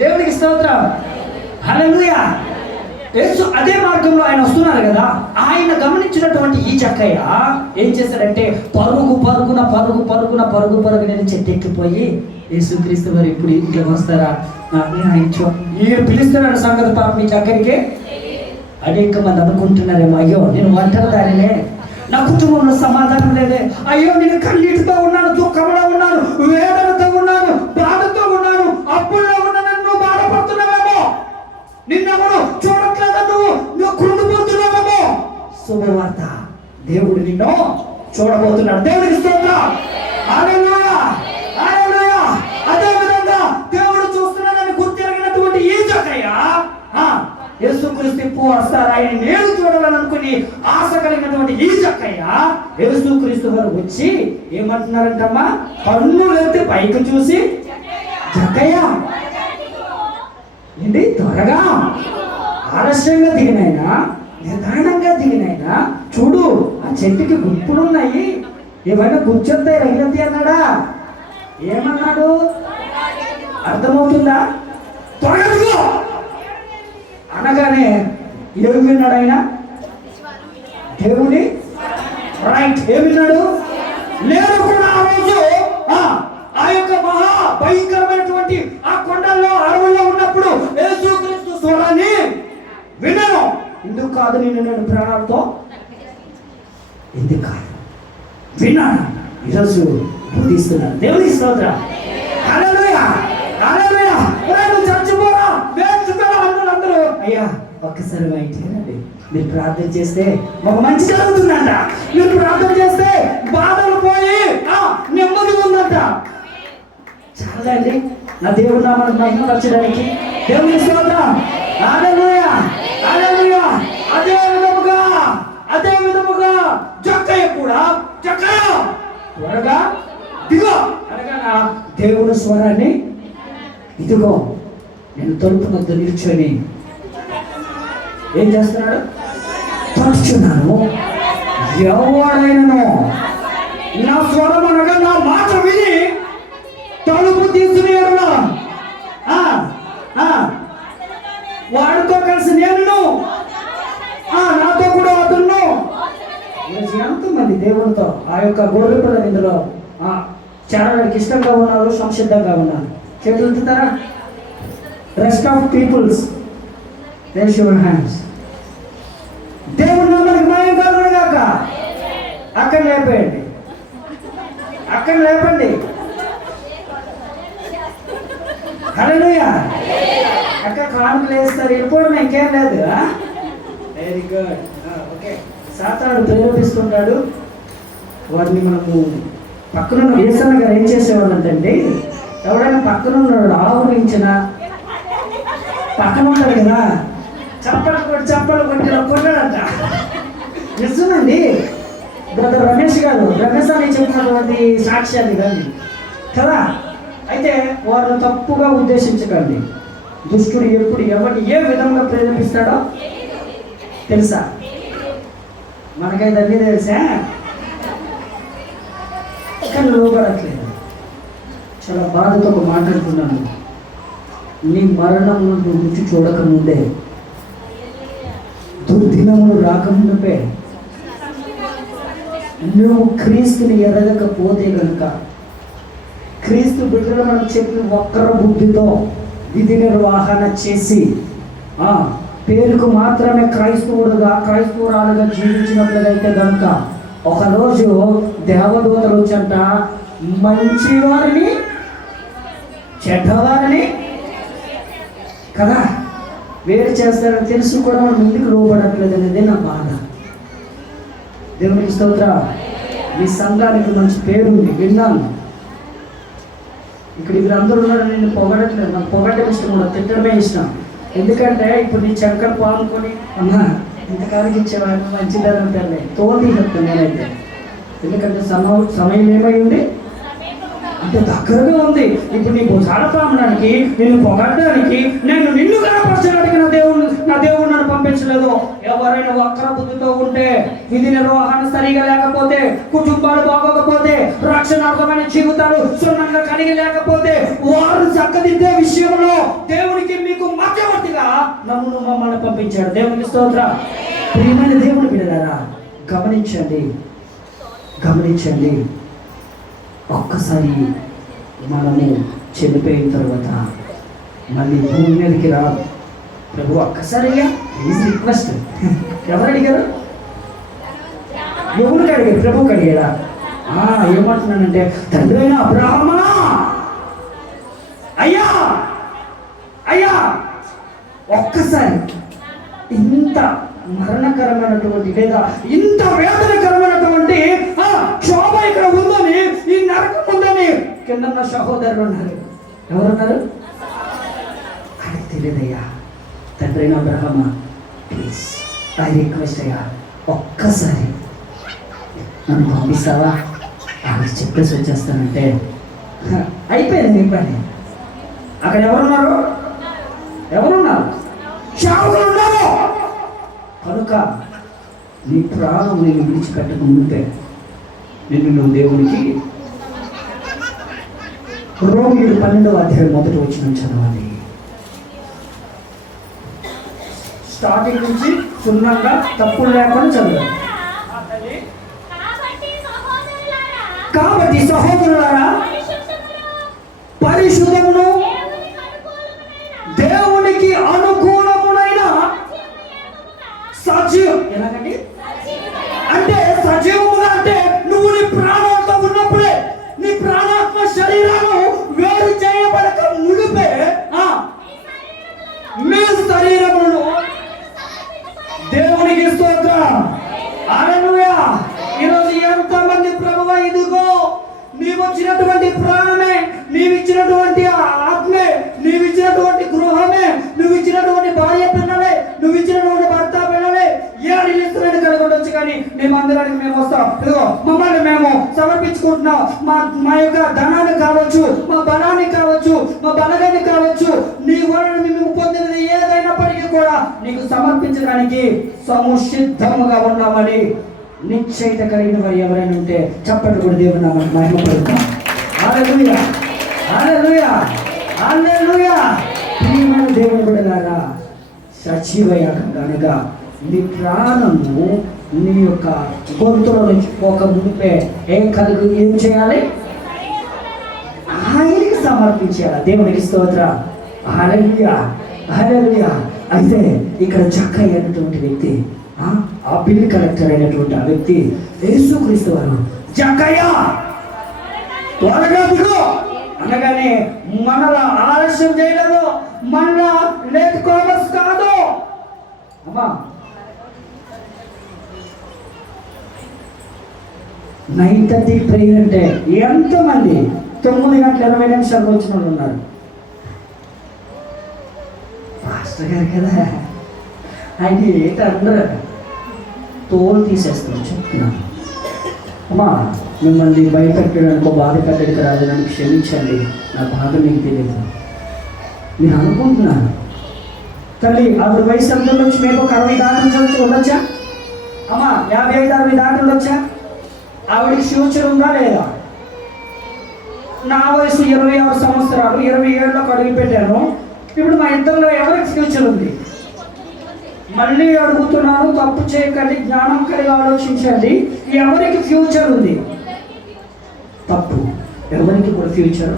దేవునికి స్తోత్రం. హల్లెలూయా. యేసు అదే మార్గంలో ఆయన వస్తున్నారు కదా. ఆయన గమనించినటువంటి ఈ చక్కయ్య ఏం చేశాడంటే పరుగున చెట్టు ఎక్కిపోయి, యేసుక్రీస్తు వారు ఇప్పుడు ఇంట్లోకి వస్తారా, ఈయన పిలుస్తున్నాడు సంగతి పాపం మీ చక్కరికి. అనేక మంది అనుకుంటున్నారేమో, అయ్యో నేను ఒంటరి దానినే, నా కుటుంబంలో సమాధానం లేదే, అయ్యో నేను కన్నీటితో ఉన్నాను, దుఃఖంలో ఉన్నాను, వేదనతో ఉన్నాను, బాధతో ఉన్నాను, అప్పుల్లో ఉన్నాను, నువ్వు బాధపడుతున్నావేమో, నిన్నెవరు చూడట్లేదా, నువ్వు కృంగిపోతున్నావేమో. శుభవార్త, దేవుడు నిన్ను చూడబోతున్నాడు. దేవుడికి స్తోత్రం. హల్లెలూయా, హల్లెలూయా. అదే విధంగా దేవుడు చూస్తున్నాడని గుర్తిరిగినటువంటి ఈ జక్కయ్య యేసుక్రీస్తు వస్తారు ఆయన నేను చూడాలని అనుకుని ఆశ కలిగినటువంటి ఈ జక్కయ్య యేసుక్రీస్తు వారు వచ్చి ఏమంటున్నారంటమ్మా, కన్నులు ఎత్తి పైకి చూసి, జక్కయ్య ఏంటి త్వరగా ఆలస్యంగా దిగినైనా, నిదానంగా దిగినైనా, చూడు ఆ చెట్టుకి గుప్పులు ఉన్నాయి, ఏమైనా గుర్చొద్దాయి రగిలద్ది అన్నాడా? ఏమన్నాడు అర్థమవుతుందా? త్వరగా దిగు అనగానే ఏమి విన్నాడు ఆయన? దేవుని రైట్. ఏమి విన్నాడు? నేను కూడా ఆ రోజు ఆ యొక్క మహా భయంకరమైనటువంటి ఆ కొండల్లో అడవుల్లో ఉన్నప్పుడు యేసుక్రీస్తు స్వరాన్ని విన్నాను. ఎందుకు కాదు నేను ప్రాణాలతో ఎందుకు కాదు విన్నాను. ఈరోజు బోధిస్తున్నాను. దేవునికి స్తోత్రం. హల్లెలూయా, హల్లెలూయా. నువ్వు చచ్చిపోరా వేస్తున్నా అందరూ, అయ్యా ఒక్కసారి మా ఇంటికి రండి, మీరు ప్రార్థన చేస్తే ఒక మంచి జరుగుతుందంట, మీరు ప్రార్థన చేస్తే బాధలు పోయి నెమ్మది ఉందంట. చాలా అండి నా దేవుడు నామాన్ని మహిమపరచడానికి. దేవుని స్తోత్రం. హల్లెలూయా, హల్లెలూయా. అదే విధముగా జక్కయ్య కూడా, జక్కయ్య త్వరగా దిగో అనగా దేవుడు స్వరాన్ని, ఇదిగో నేను తలుపు వద్ద నిల్చొని ఏం చేస్తున్నాడు? తలుచున్నాను. ఎవడైనా నా స్వరం అనగా నా మాట విని తలుపు తీసుకునేలా వాడితో కలిసి నేను, నాతో కూడా అతను. ఎంతమంది దేవుడితో ఆ యొక్క గొర్రె పిల్ల ఇందులో చేరడానికి ఇష్టంగా ఉన్నారు, సంసిద్ధంగా ఉన్నారు? చేతులు ఎత్తుతారా? Rest of peoples raise your hands. దేవుడు నామానికి మహిమ కలుగును గాక. అక్కడ లేపేయండి, అక్కడ లేపండి. హల్లెలూయా. అక్కడ కానుకలు వేస్తారు, వెళ్ళిపోవడం ఇంకేం లేదు. Very good. ఓకే. సాతానుడు ప్రేరేపిస్తుంటాడు వారిని. మనము పక్కన వేసన్న గారు ఏం చేసేవాళ్ళంటే, ఎవడైనా పక్కన ఉన్నాడు ఆవరించిన పక్కన ఉంటాడు కదా, చప్పలు కొట్టి కొట్టాడంట. నిజమండి. బ్రదర్ రమేష్ గారు రమేశాన్ని చెప్పినటువంటి సాక్ష్యాన్ని కానీ కదా. అయితే వారిని తప్పుగా ఉద్దేశించకండి. దుష్టుడు ఎప్పుడు ఎవరిని ఏ విధంగా ప్రేరేపిస్తాడో తెలుసా? మనకైతే అన్నీ తెలుసా, కానీ లోపడట్లేదు. చాలా బాధతో ఒక మాట్లాడుతున్నాను. నీ మరణం నుండి రుచి చూడకముందే, దుర్దినములు రాకముందే నువ్వు క్రీస్తుని ఎరగకపోతే కనుక, క్రీస్తు బిడ్డలు మనం చెప్పిన వక్ర బుద్ధితో విధి నిర్వహణ చేసి పేరుకు మాత్రమే క్రైస్తవురాలుగా జీవించినట్లయితే కనుక ఒకరోజు దేవదూతలు వచ్చంట మంచి వారిని చెడ్డవారిని కదా వేరు చేస్తారని తెలుసు కూడా మనం ముందుకు లోపడట్లేదు అనేది నా బాధ. దేవునికి స్తోత్రం. మీ సంఘానికి మంచి పేరు ఉంది, విన్నాను. ఇక్కడ వీళ్ళందరూ ఉన్నారు, నేను పొగడట్లేదు. నాకు పొగడటం ఇష్టం కూడా, తిట్టడమే ఇష్టం. ఎందుకంటే ఇప్పుడు నీ చక్కెర పాముకొని అమ్మా ఇంతకాలం ఇచ్చేవాళ్ళు మంచిదని ఉంటారులే తోటి చెప్తాను నేనైతే. ఎందుకంటే సమయం ఏమైంది అంటే దగ్గరగా ఉంది. ఇప్పుడు నీకు సాడపామడానికి, నిన్ను పొగడడానికి, నేను నిన్ను కనపరచడానికి నా దేవుడు నన్ను పంపించలేదు. ఎవరైనా వక్ర బుద్ధితో ఉంటే, విధి నిర్వహణ సరిగా లేకపోతే, కుటుంబాలు బాగోకపోతే, రక్షణార్థమైన జీవితాలు సున్నంగా కలిగి లేకపోతే, వారు చక్కదిద్దే విషయంలో దేవునికి మీకు మధ్యవర్తిగా మమ్మల్ని పంపించాడు. దేవునికి స్తోత్రం. ప్రియమైన దేవుని బిడ్డలారా, గమనించండి. ఒక్కసారి మనము చనిపోయిన తర్వాత మళ్ళీ భూమి మీదకి రాదు. ప్రభు ఒక్కసారిగా ప్లీజ్ రిక్వెస్ట్. ఎవరు అడిగారు? ఎవరికి అడిగారు? ప్రభుకి అడిగారా? ఏమంటున్నానంటే, తండ్రి అయిన అబ్రహామా, అయ్యా ఒక్కసారి ఇంత మరణకరమైనటువంటి లేదా ఇంత వేదనకరమైనటువంటి క్షోభ ఇక్కడ ఉందని, ఈ నరకం ఉందని కింద సహోదరులు ఉన్నారు. ఎవరున్నారు? అది తెలియదయ్యా. తండ్రి అయిన అబ్రహామా, ప్లీజ్ ఐ రిక్వెస్ట్ అయ్యా, ఒక్కసారి నన్ను పంపిస్తావా? అది చెప్పేసి వచ్చేస్తానంటే అయిపోయింది నీ పని. అక్కడ ఎవరున్నారు? చావులు ఉన్నారు. కనుక నీ ప్రాణం నేను విడిచిపెట్టకుంటే నిన్ను దేవునికి రోమియోలు 12వ అధ్యాయం మొదటి వచనం చదవాలి. స్టార్టింగ్ నుంచి సున్నంగా తప్పులు లేకుండా చదవాలి. కాబట్టి సహోదరులారా, పరిశుద్ధమును దేవునికి అనుకూలమునైన సజీవం ఎలాగండి అంటే సజీవముగా అంటే నువ్వు నీ ప్రాణంతో ఉన్నప్పుడే, నీ ప్రాణాత్మ శరీరాలు వేరు చేయబడక ముడిపే మీ శరీరమును దేవునికి స్తోత్రం. హల్లెలూయా. ఈరోజు ఎంతమంది ప్రభువా, ఇదిగో నీవొచ్చినటువంటి ప్రాణమే, నీవిచ్చినటువంటి ఆత్మే, నీవిచ్చినటువంటి గృహమే, నువ్విచ్చినటువంటి భార్య పిల్లలే, నువ్విచ్చినటువంటి భర్త పిల్లలే ఏ రిలీజ్ కలగొట్టవచ్చు. కానీ మీ మందిరానికి మేము వస్తాం, ఇదిగో మమ్మల్ని మేము సమర్పించుకుంటున్నాం. మా యొక్క ధనాన్ని కావచ్చు, మా బలాన్ని కావచ్చు, మా బలగాన్ని కావచ్చు, నీ వలన మేము పొందినది ఏదైనప్పటికీ కూడా నీకు సమర్పించడానికి సముసిద్ధముగా ఉన్నామని నిశ్చయిత కలిగిన వారు ఎవరైనా ఉంటే చప్పట్లు కూడా దేవుని నామమున మహిమపడతాం. హల్లెలూయా, హల్లెలూయా, హల్లెలూయా. ప్రియమైన దేవుని బిడ్డలారా, సజీవయాగం అనగా నీ ప్రాణము నీ యొక్క గొంతులో నుంచి పోక మునిపే ఏం చేయాలి? ఆయనకి సమర్పించాలి. దేవునికి స్తోత్రం. హల్లెలూయా, హల్లెలూయా. అయితే ఇక్కడ జక్కయ్య అయినటువంటి వ్యక్తి, ఆ బిల్ కలెక్టర్ అయినటువంటి ఆ వ్యక్తి యేసుక్రీస్తు వారు జక్కయ్య త్వరగా దిగు అనగానే మనలా ఆలస్యం చేయలేదు, మన లేట్ కామర్స్ కాదు. అమ్మా 9:30 ప్రేయర్ అంటే ఎంతమంది 9:20 వచ్చిన వాళ్ళు ఉన్నారు? పాస్టర్ గారు కదా, ఆయన ఏంటంటారు, తోలు తీసేస్తాను చెప్తున్నాను. అమ్మా మిమ్మల్ని భయపెట్టడానికి బాధ పెట్టడానికి రాదు, నన్ను క్షమించండి, నా బాధ మీకు తెలియదు. మీరు అనుకుంటున్నాను తల్లి ఆవిడ వయసు ఎంత ఉండొచ్చు? మేము ఒక 60 దాటి ఉండొచ్చా? అమ్మా 55-60 దాటి ఉండొచ్చా? ఆవిడకి ఫ్యూచర్ ఉందా లేదా? నా వయసు 26 సంవత్సరాలు, 27లో అడుగు పెట్టాను. ఇప్పుడు మా ఇద్దరిలో ఎవరికి ఫ్యూచర్ ఉంది? మళ్ళీ అడుగుతున్నాను, తప్పు చేయకండి, జ్ఞానం కలిగి ఆలోచించండి. ఎవరికి ఫ్యూచర్ ఉంది? తప్పు, ఎవరికి కూడా ఫ్యూచర్.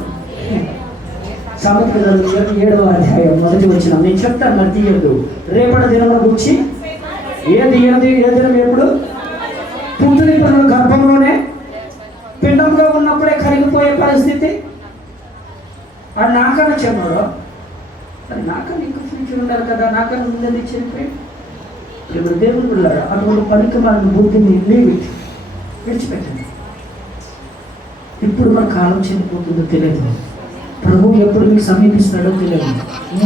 సామెతల గ్రంథం 7వ అధ్యాయం 1వ వచనం నేను చెప్తాను, మరి తీయద్దు. రేపటి దినం గురించి ఏ దినం ఎప్పుడు? పుట్టుని పిల్లల గర్భంలోనే పిండంలో ఉన్నప్పుడే కరిగిపోయే పరిస్థితి. అది నాకన్నా చెప్పాడు, అది నాకన్నా ఇంకా ఫ్యూచర్ ఉండాలి కదా, నాకన్నా ముందని చెప్పి ఇప్పుడు దేవుడు పిల్లలు అటువంటి పనికి మన బుద్ధిని విడిచిపెట్టండి. ఇప్పుడు మన కాలం చెందిపోతుందో తెలియదు, ప్రభు ఎప్పుడు మీకు సమీపిస్తాడో తెలియదు,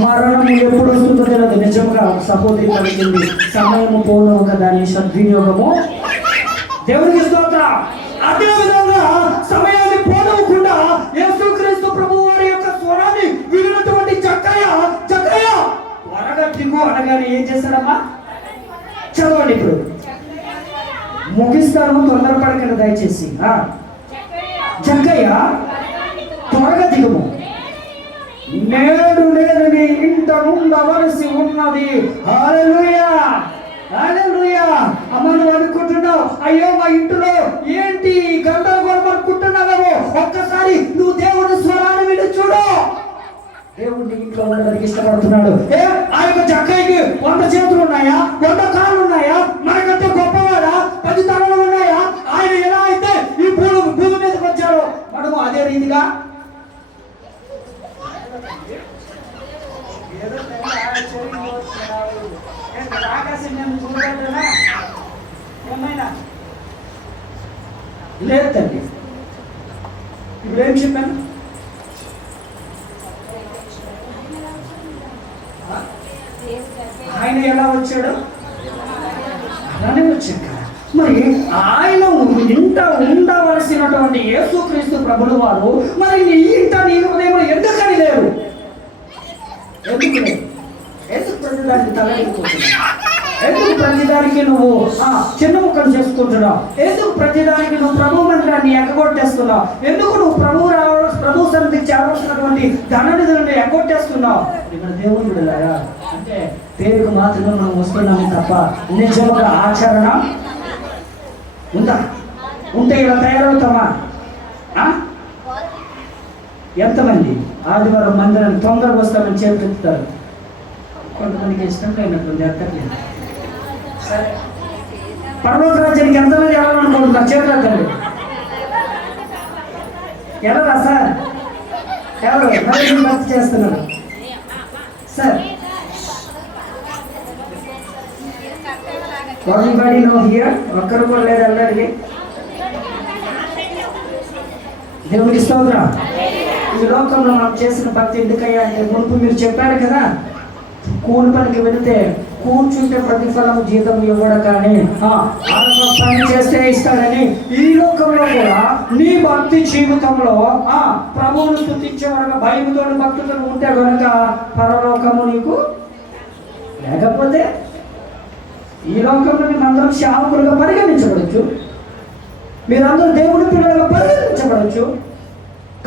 మరణం ఎప్పుడు వస్తుందో తెలియదు. నిజంగా సహోదరి పలికింది, సమయము పోను కదా దాని సద్వినియోగము దేవునికి స్తోత్రం. అదే విధంగా సమయాన్ని పోనవకుండా యేసుక్రీస్తు ప్రభువు వారి యొక్క స్వరాన్ని వినినటువంటి జక్కయ్య త్వరగా దిగు అనగానే ఏం చేశాడమ్మా? చదవండి, ఇప్పుడు ముగిస్తాను, తొందరపడకండి దయచేసి. జక్కయ్య త్వరగా దిగుము, నేడు లేదని ఇంట ఉండవలసి ఉన్నది. హల్లెలూయా, హల్లెలూయా. అమ్మ నువ్వు అనుకుంటున్నావు, అయ్యో మా ఇంట్లో ఏంటి గందరగోళం అనుకుంటున్నావేమో, ఒక్కసారి నువ్వు దేవుడి స్వరాన్ని విని చూడు. దేవుడి ఇంట్లో ఉండడానికి ఇష్టపడుతున్నాడు. ఆ యొక్క జక్కయ్యకి 100 చేతులు ఉన్నాయా? 100 కాళ్ళు ఉన్నాయా? మనకంటే గొప్పవాడా? 10 తలలు ఉన్నాయా? ఆయన ఎలా అయితే ఈ భూమి మీదకి వచ్చాడో మనము అదే రీతిగా లేదు తండ్రి. ఇప్పుడు ఏం చెప్పాను? ఆయన ఎలా వచ్చాడు? అలానే వచ్చాడు కదా. మరి ఆయన ఇంట ఉండవలసినటువంటి యేసుక్రీస్తు ప్రభులు వారు మరి నీ ఇంట నీ హృదయంలో ఎందుకని లేరు? ఎందుకు ప్రతిదానికి తలెత్తుకుంటున్నావు? ఎందుకు ప్రతిదానికి నువ్వు చిన్న ముక్కలు చేసుకుంటున్నావు? ఎందుకు ప్రతిదానికి నువ్వు ప్రభు మందిరాన్ని ఎగ్గొట్టేస్తున్నావు? ఎందుకు నువ్వు ప్రభు సన్నిధికి చేరవలసినటువంటి ధననిధులను ఎగ్గొట్టేస్తున్నావు? ఇక్కడ దేవుడు విడలారా అంటే పేరుకు మాత్రమే మనం వస్తున్నామే తప్ప నిజంగా ఆచరణ ఉందా? ఉంటే ఇలా తయారవుతామా? ఎంతమంది ఆదివారం మందిరాన్ని తొందరగా వస్తామని చేతుతారు? కొంతమందికి ఇష్టం అయినటువంటి ఎత్తట్లేదు. సరే, పర్వత రాజ్యానికి ఎంతమంది ఎవరనుకుంటున్నారు? చేతులండి. ఎవరా సార్? ఎవరు మరి భక్తి చేస్తున్నారు సార్? Everybody know here? ఒక్కరు కూడా లేదు అందరికి. దేవునికి స్తోత్రం. ఈ లోకంలో మనం చేసిన భక్తి ఎందుకయ్యా అంటే మునుపు మీరు చెప్పారు కదా, కూలి పనికి వెళితే కూర్చుంటే ప్రతిఫలం జీతం ఇవ్వడు, కానీ పని చేస్తే ఇస్తాడని. ఈ లోకంలో కూడా నీ భక్తి జీవితంలో ప్రభువును స్తుతించే వరకు భయంతో భక్తులు ఉంటే కనుక పరలోకము నీకు లేకపోతే ఈ లోకంలో మేమందరం సేవకులుగా పరిగణించబడచ్చు, మీరందరూ దేవుడి పిల్లలుగా పరిగణించబడచ్చు.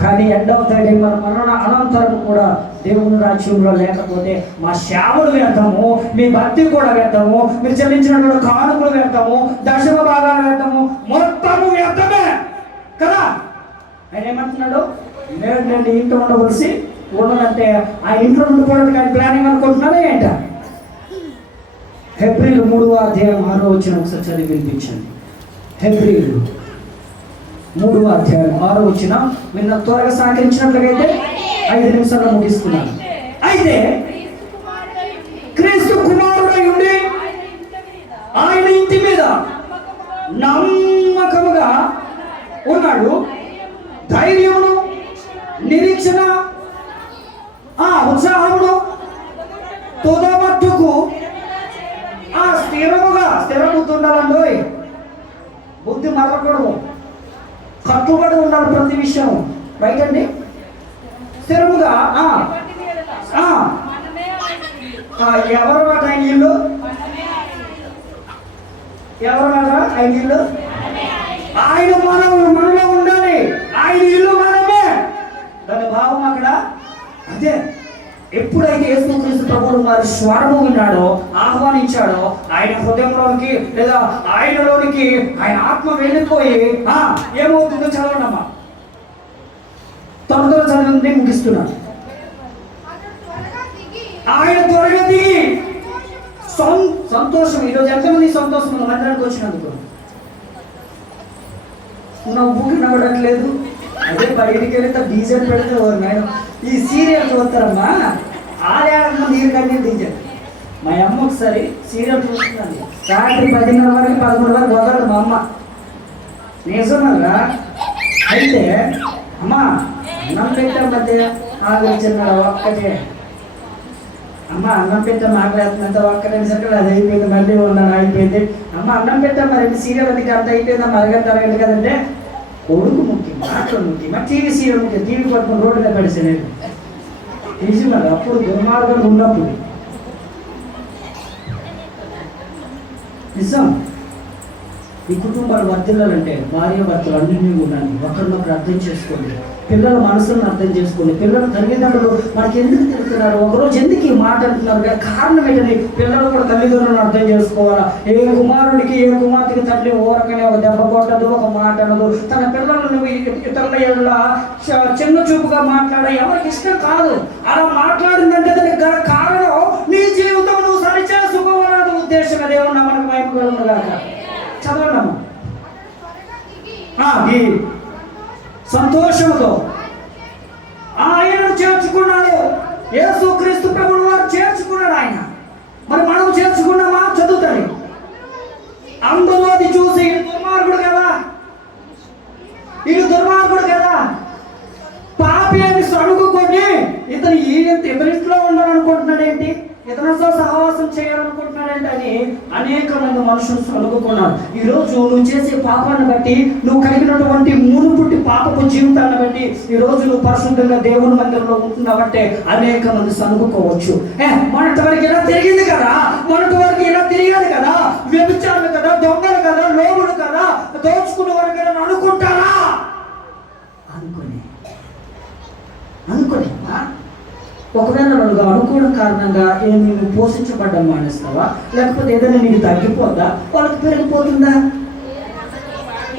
కానీ ఎండ్ ఆఫ్ ద డే మన మరణ అనంతరం కూడా దేవుని రాజ్యంలో లేకపోతే మా సేవలు వ్యర్థము, మీ భక్తి కూడా వ్యర్థము, మీరు చెల్లించినటువంటి కానుకలు వ్యర్థము, దశమ భాగాలు వ్యర్థము, మొత్తము వ్యర్థమే కదా. ఆయన ఏమంటున్నాడు? నేను ఇంట ఉండవలసి ఉండాలంటే ఆ ఇంట్లో ఉండిపోవడానికి ఆయన ప్లానింగ్ అనుకుంటున్నారా ఏంట? హెబ్రీలు 3:6 ఒకసారి చదివి వినిపించండి. హెబ్రీలు 3:6 మీరు నాకు త్వరగా సహకరించినట్లయితే 5 నిమిషాల్లో ముగిస్తున్నాను. అయితే క్రీస్తు కుమారుడై ఉండి ఆయన ఇంటి మీద నమ్మకముగా ఉన్నాడు. ధైర్యమును, నిరీక్షణ, ఉత్సాహమును తోదమట్టుకు స్థిరబుద్ధి ఉండాలండి. బుద్ధి మరకూడదు, కట్టుబడి ఉండాలి ప్రతి విషయం. రైట్ అండి. స్థిరముగా ఎవరు మాట ఆయన ఇల్లు? ఎవరు మాట ఆయన ఇల్లు? ఆయన మనలో ఉండాలి. ఆయన ఇల్లు మనమే. దాని భావం అక్కడ అదే. ఎప్పుడైతే యేసుక్రీస్తు ప్రభువు వారి స్వరము విన్నాడో, ఆహ్వానించాడో, ఆయన హృదయంలోనికి లేదా ఆయనలోనికి ఆయన ఆత్మ వెళ్ళిపోయి ఏమవుతుందో చదవండమ్మా. త్వరగా చదివింది ముగిస్తున్నాను. ఆయన త్వరగా దిగి సంతోషం. ఈరోజు ఎంతమంది సంతోషం మందిరానికి వచ్చినందుకు? నవ్వుకి నవ్వడట్లేదు. అదే బయటికి వెళ్తే డీజల్ పెడితే మేడం ఈ సీరియల్ చూస్తారమ్మా. 6 మంది కంటే డీజల్. మా అమ్మ ఒకసారి సీరియల్ చూస్తున్నాను. రాత్రి 10:30 వరకు 11 వరకు వదలదు మా అమ్మ. నిజమల్లా. అయితే అమ్మా అన్నం పెట్టా మధ్య ఆలోచన ఒక్కటే. అమ్మ అన్నం పెట్టా మాట్లాడుతున్నంత ఒక్క నిమిషాలు అది అయిపోయింది. మళ్ళీ ఉన్నాను అయిపోయింది. అమ్మ అన్నం పెట్టా మరి సీరియల్ అది అంత అయిపోయిందా? మరగంట అరగంట కదంటే కొడుకు ముఖ్యం, మాటలు ముఖ్యం. మరి టీవీ సీరియల్ ముఖ్యం. టీవీ పట్టుకుని రోడ్డు మీద పడిసేది నిజమది. అప్పుడు దుర్మార్గం ఉన్నప్పుడు నిజం. ఈ కుటుంబాలు వర్తిల్లాలంటే భార్య భర్తలు అన్నింటినీ ఉండండి. ఒకరినొకరు అర్థం చేసుకోండి. పిల్లల మనసులను అర్థం చేసుకోండి. పిల్లల తల్లిదండ్రులు మనకి ఎందుకు తిరుగుతున్నారు, ఒకరోజు ఎందుకు ఈ మాట అంటున్నారు, కారణం ఏంటని పిల్లలు కూడా తల్లిదండ్రులను అర్థం చేసుకోవాలా. ఏ కుమారుడికి ఏ కుమార్తెకి తల్లి ఓరకనే ఒక దెబ్బ కొట్టదు, ఒక మాట అనదు. తన పిల్లలను ఇతరుల ఎడల చిన్న చూపుగా మాట్లాడ ఎవరికి ఇష్టం కాదు. అలా మాట్లాడిందంటే దానికి కారణం నీ జీవితం నువ్వు సరి చేసుకోవాలన్న ఉద్దేశం. అదేమన్నా మనకు భయపడగా చదవండమ్మా. సంతోషంతో ఆయనను చేర్చుకున్నాడు. యేసుక్రీస్తు ప్రభువు వారు చేర్చుకున్నాడు ఆయన. మరి మనం చేర్చుకున్నామా? చదువుతాడు. అందరూ అది చూసి ఇది దుర్మార్గుడు కదా, ఇది దుర్మార్గుడు కదా, పాపి అని సడుగుకొని ఇతను ఇతనిలో ఉండాలనుకుంటున్నాడు ఏంటి, ఇతనితో సహవాసం చేయాలనుకుంటున్నాడంటే అని అనేక మంది మనుషులు సడుగుకున్నారు. ఈరోజు నువ్వు చేసే పాపాన్ని బట్టి, నువ్వు కలిగినటువంటి మునుపుట్టి పాపపు జీవితాన్ని బట్టి ఈరోజు నువ్వు పరిశుద్ధంగా దేవుని మందిరంలో ఉంటున్నావంటే అనేక మంది సనుగుకోవచ్చు. మొన్నటి వరకు ఇలా తిరిగింది కదా, మొన్నటి వరకు ఇలా తిరిగాడు కదా, వ్యభిచారులు కదా, దొంగలు కదా, లోగుడు కదా, దోచుకునే వారు కదా అనుకుంటారా? అనుకోని ఒకవేళ నువ్వు అనుకోవడం కారణంగా నువ్వు పోషించబడ్డం మానేస్తావా, లేకపోతే ఏదైనా నీకు తగ్గిపోద్దా, వాళ్ళకి పెరిగిపోతుందా?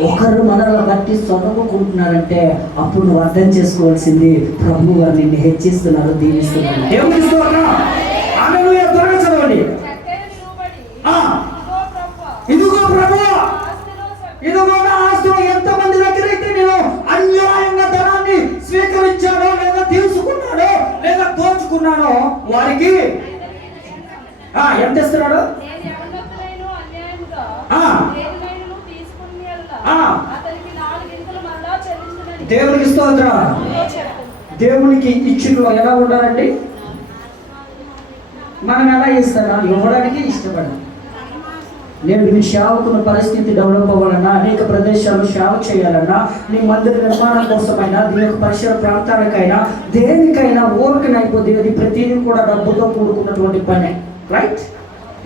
ఒకరు మనల్ని బట్టి సొంతకుంటున్నారంటే అప్పుడు నువ్వు అర్థం చేసుకోవాల్సింది ప్రభు వారు నిన్ను హెచ్చిస్తున్నారు, దీవిస్తున్నారు. చదవండి. ఇదిగో ప్రభు, ఇదిగో నా ఆస్తిలో ఎంతమంది దగ్గర అయితే నేను అన్యాయంగా ధనాన్ని స్వీకరించాడో లేదా తీసుకున్నాడో లేదా దోచుకున్నాడో వారికి ఎంత ఇస్తున్నాడు? దేవునికి స్తోత్రం. దేవునికి ఇచ్చిన ఎలా ఉండాలండి? మనం ఎలా ఇస్తారా? ఇవ్వడానికి ఇష్టపడాలి. నేను నీ సేవకున్న పరిస్థితి డెవలప్ అవ్వాలన్నా, అనేక ప్రదేశాలు సేవ చేయాలన్నా, నీ మందిర నిర్మాణం కోసమైనా, దీని యొక్క పరిసర ప్రాంతాలకైనా, దేనికైనా ఓరికనైపోతే అది ప్రతిదీ కూడా డబ్బుతో కూడుకున్నటువంటి పని. రైట్?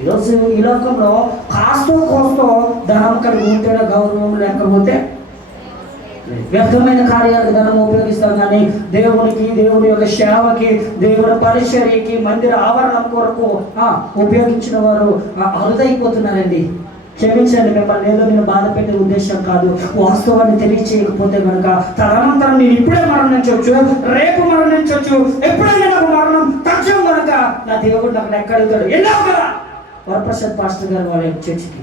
ఈరోజు ఈ లోకంలో కాస్తో కోస్తో ధనం కలిగి ఉంటేనే గౌరవం, లేకపోతే వ్యర్థమైన కార్యాలకు ధనం ఉపయోగిస్తాం. కానీ దేవునికి, దేవుని యొక్క సేవకి, దేవుని పరిచర్యకి, మందిర ఆవరణం కొరకు ఉపయోగించిన వారు అరుదైపోతున్నారండి. క్షమించండి, మిమ్మల్ని ఏదో నేను బాధ పెట్టే ఉద్దేశం కాదు. వాస్తవాన్ని తెలియచేయకపోతే కనుక తదనంతరం నేను ఇప్పుడే మరణించవచ్చు, రేపు మరణించవచ్చు, ఎప్పుడైనా నాకు మరణం తథ్యం కనుక నా దేవుడు నాకు ఎక్కడుతాడు. వెళ్ళావు కదా వరప్రసాద్ పాస్టర్ గారు వాళ్ళ చర్చికి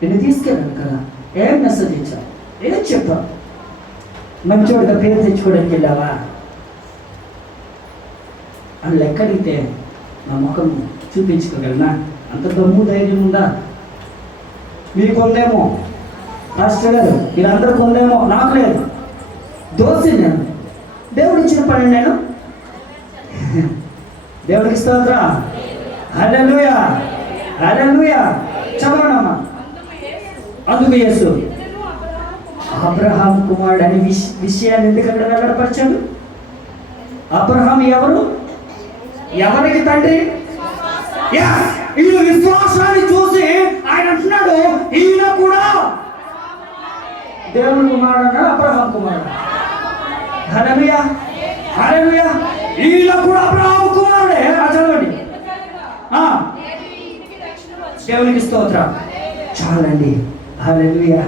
నిన్ను తీసుకెళ్ళాను కదా, ఏం మెసేజ్ ఇచ్చావు, ఏదో చెప్పావు, మంచోడిగా పేరు తెచ్చుకోవడానికి వెళ్ళావా అని లెక్కడితే నా ముఖం చూపించుకోగలనా? అంత దమ్ము ధైర్యం ఉందా? మీకు ఉందేమో పాస్టర్ గారు, మీరందరికీ ఉందేమో, నాకు లేదు. దోసి నేను దేవుడు ఇచ్చిన పని నేను దేవుడికి స్తోత్రం. హల్లెలూయా, హల్లెలూయా. చదవనమ్మా. అందుకు యేసు అబ్రహాం కుమారుడు అనే విషయాన్ని ఎందుకు అక్కడ వెల్లడపరిచాడు? అబ్రహాం ఎవరు? ఎవరికి తండ్రి? ఈ విశ్వాసాన్ని చూసి ఆయన అంటున్నాడు, ఈయన కూడా దేవుని కుమారుడు అన్నాడు, అబ్రహాం కుమారుడు. హల్లెలూయా, హల్లెలూయా. ఈయన కూడా అబ్రహాం కుమారుడే. చదవండి. దేవునికి స్తోత్రం. చాలండి. హల్లెలూయా.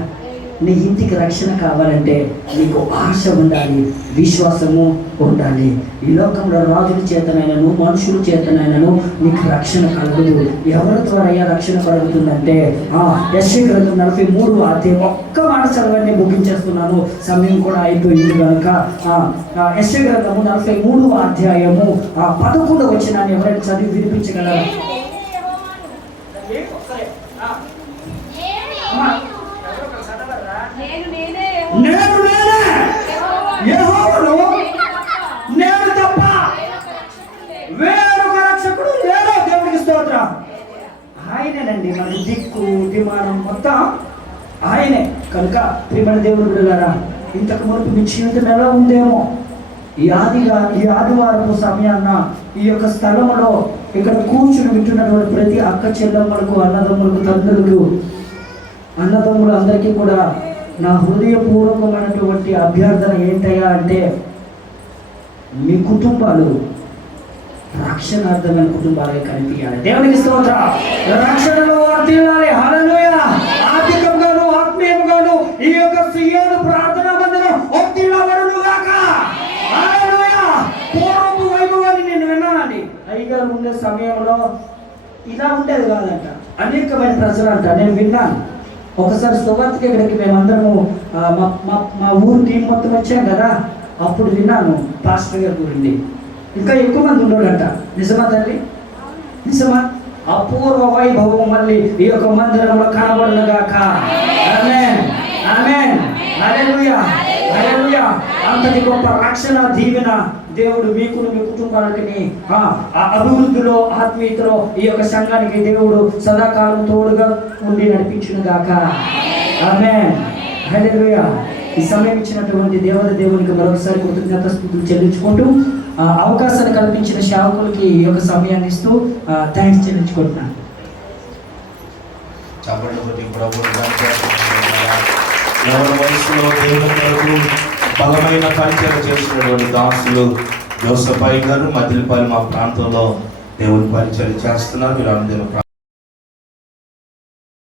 నీ ఇంటికి రక్షణ కావాలంటే నీకు ఆశ ఉండాలి, విశ్వాసము ఉండాలి. ఈ లోకంలో రాజుల చేతనైనను మనుషుల చేతనైనను నీకు రక్షణ కలుగుతుంది. ఎవరి ద్వారా రక్షణ కలుగుతుందంటే యెషయా గ్రంథం 43వ అధ్యాయం ఒక్క మాట చదవండి, ముగించేస్తున్నాను, సమయం కూడా అయిపోయింది కనుక. యెషయా గ్రంథము 43వ అధ్యాయము 11వ వచనాన్ని ఎవరైనా చదివి వినిపించగలరా? నేను నేనే యెహోవాను, నేను తప్ప వేరొక రక్షకుడు లేడు. దేవుడికి స్తోత్రం. ఆయనేనండి మన దిక్కు విమానం మొత్తం ఆయనే కనుక ప్రియమైన దేవుడు బిడ్డలారా, ఇంతకు మునుపు మీ జీవితం ఎలా ఉందేమో ఈ ఆదివారపు సమయాన్న ఈ యొక్క స్థలంలో ఇక్కడ కూర్చుని వింటున్నటువంటి ప్రతి అక్క చెల్లెమ్మలకు, అన్నదమ్ములకు, తండ్రులకు, అన్నదమ్ములు అందరికీ కూడా నా హృదయపూర్వకమైనటువంటి అభ్యర్థన ఏంటయ్యా అంటే, మీ కుటుంబాలు రక్షణార్థమైన కుటుంబాలే కనిపించాలి. దేవునికి స్తోత్రం. రక్షణలో వర్ధిల్లాలి. హల్లెలూయా. ఆర్థికంగాను ఆత్మీయంగాను ఈ యొక్క సియోను ప్రార్థన మందిరం వర్ధిల్లబడును గాక. హల్లెలూయా. పూర్వపు వైభవాన్ని నేను విన్నానండి. అయ్యగారు ఉండే సమయంలో ఇలా ఉండేది కాదంట, అనేకమైన ప్రజలు అంట. నేను విన్నాను. ఒకసారి సువార్తకి ఇక్కడికి మేమందరము మా ఊరు టీం మొత్తం వచ్చాం కదా, అప్పుడు విన్నాను పాస్టర్ గారి గురించి. ఇంకా ఎక్కువ మంది ఉండడంట. నిజమా తల్లి? నిజమా? అపూర్వ వైభవం మళ్ళీ ఈ యొక్క మందిరంలో కనబడునుగాక. ఆమేన్, ఆమేన్, హల్లెలూయా, హల్లెలూయా. అంతటి గొప్ప రక్షణ దీవెన దేవుడు మీకును మీ కుటుంబాలకి అభివృద్ధిలో, ఆత్మీయతలో ఈ యొక్క సంఘానికి దేవుడు సదాకాలం తోడుగా ఉండి నడిపించునుగాక. ఆమేన్, హల్లెలూయా. ఈ సమయం ఇచ్చినటువంటి దేవునికి మరొకసారి కృతజ్ఞతాస్తుతులు చెల్లించుకుంటూ అవకాశాన్ని కల్పించిన సేవకులకి ఈ యొక్క సమయాన్ని ఇస్తూ థ్యాంక్స్ చెల్లించుకుంటున్నాను. ఎవరి వయసులో దేవుని కొరకు బలమైన పరిచయం చేసినటువంటి దాసులు జోసఫ్ గారు మదిలిపల్లి మా ప్రాంతంలో దేవుని పరిచయం చేస్తున్నారు. మీరు అందరూ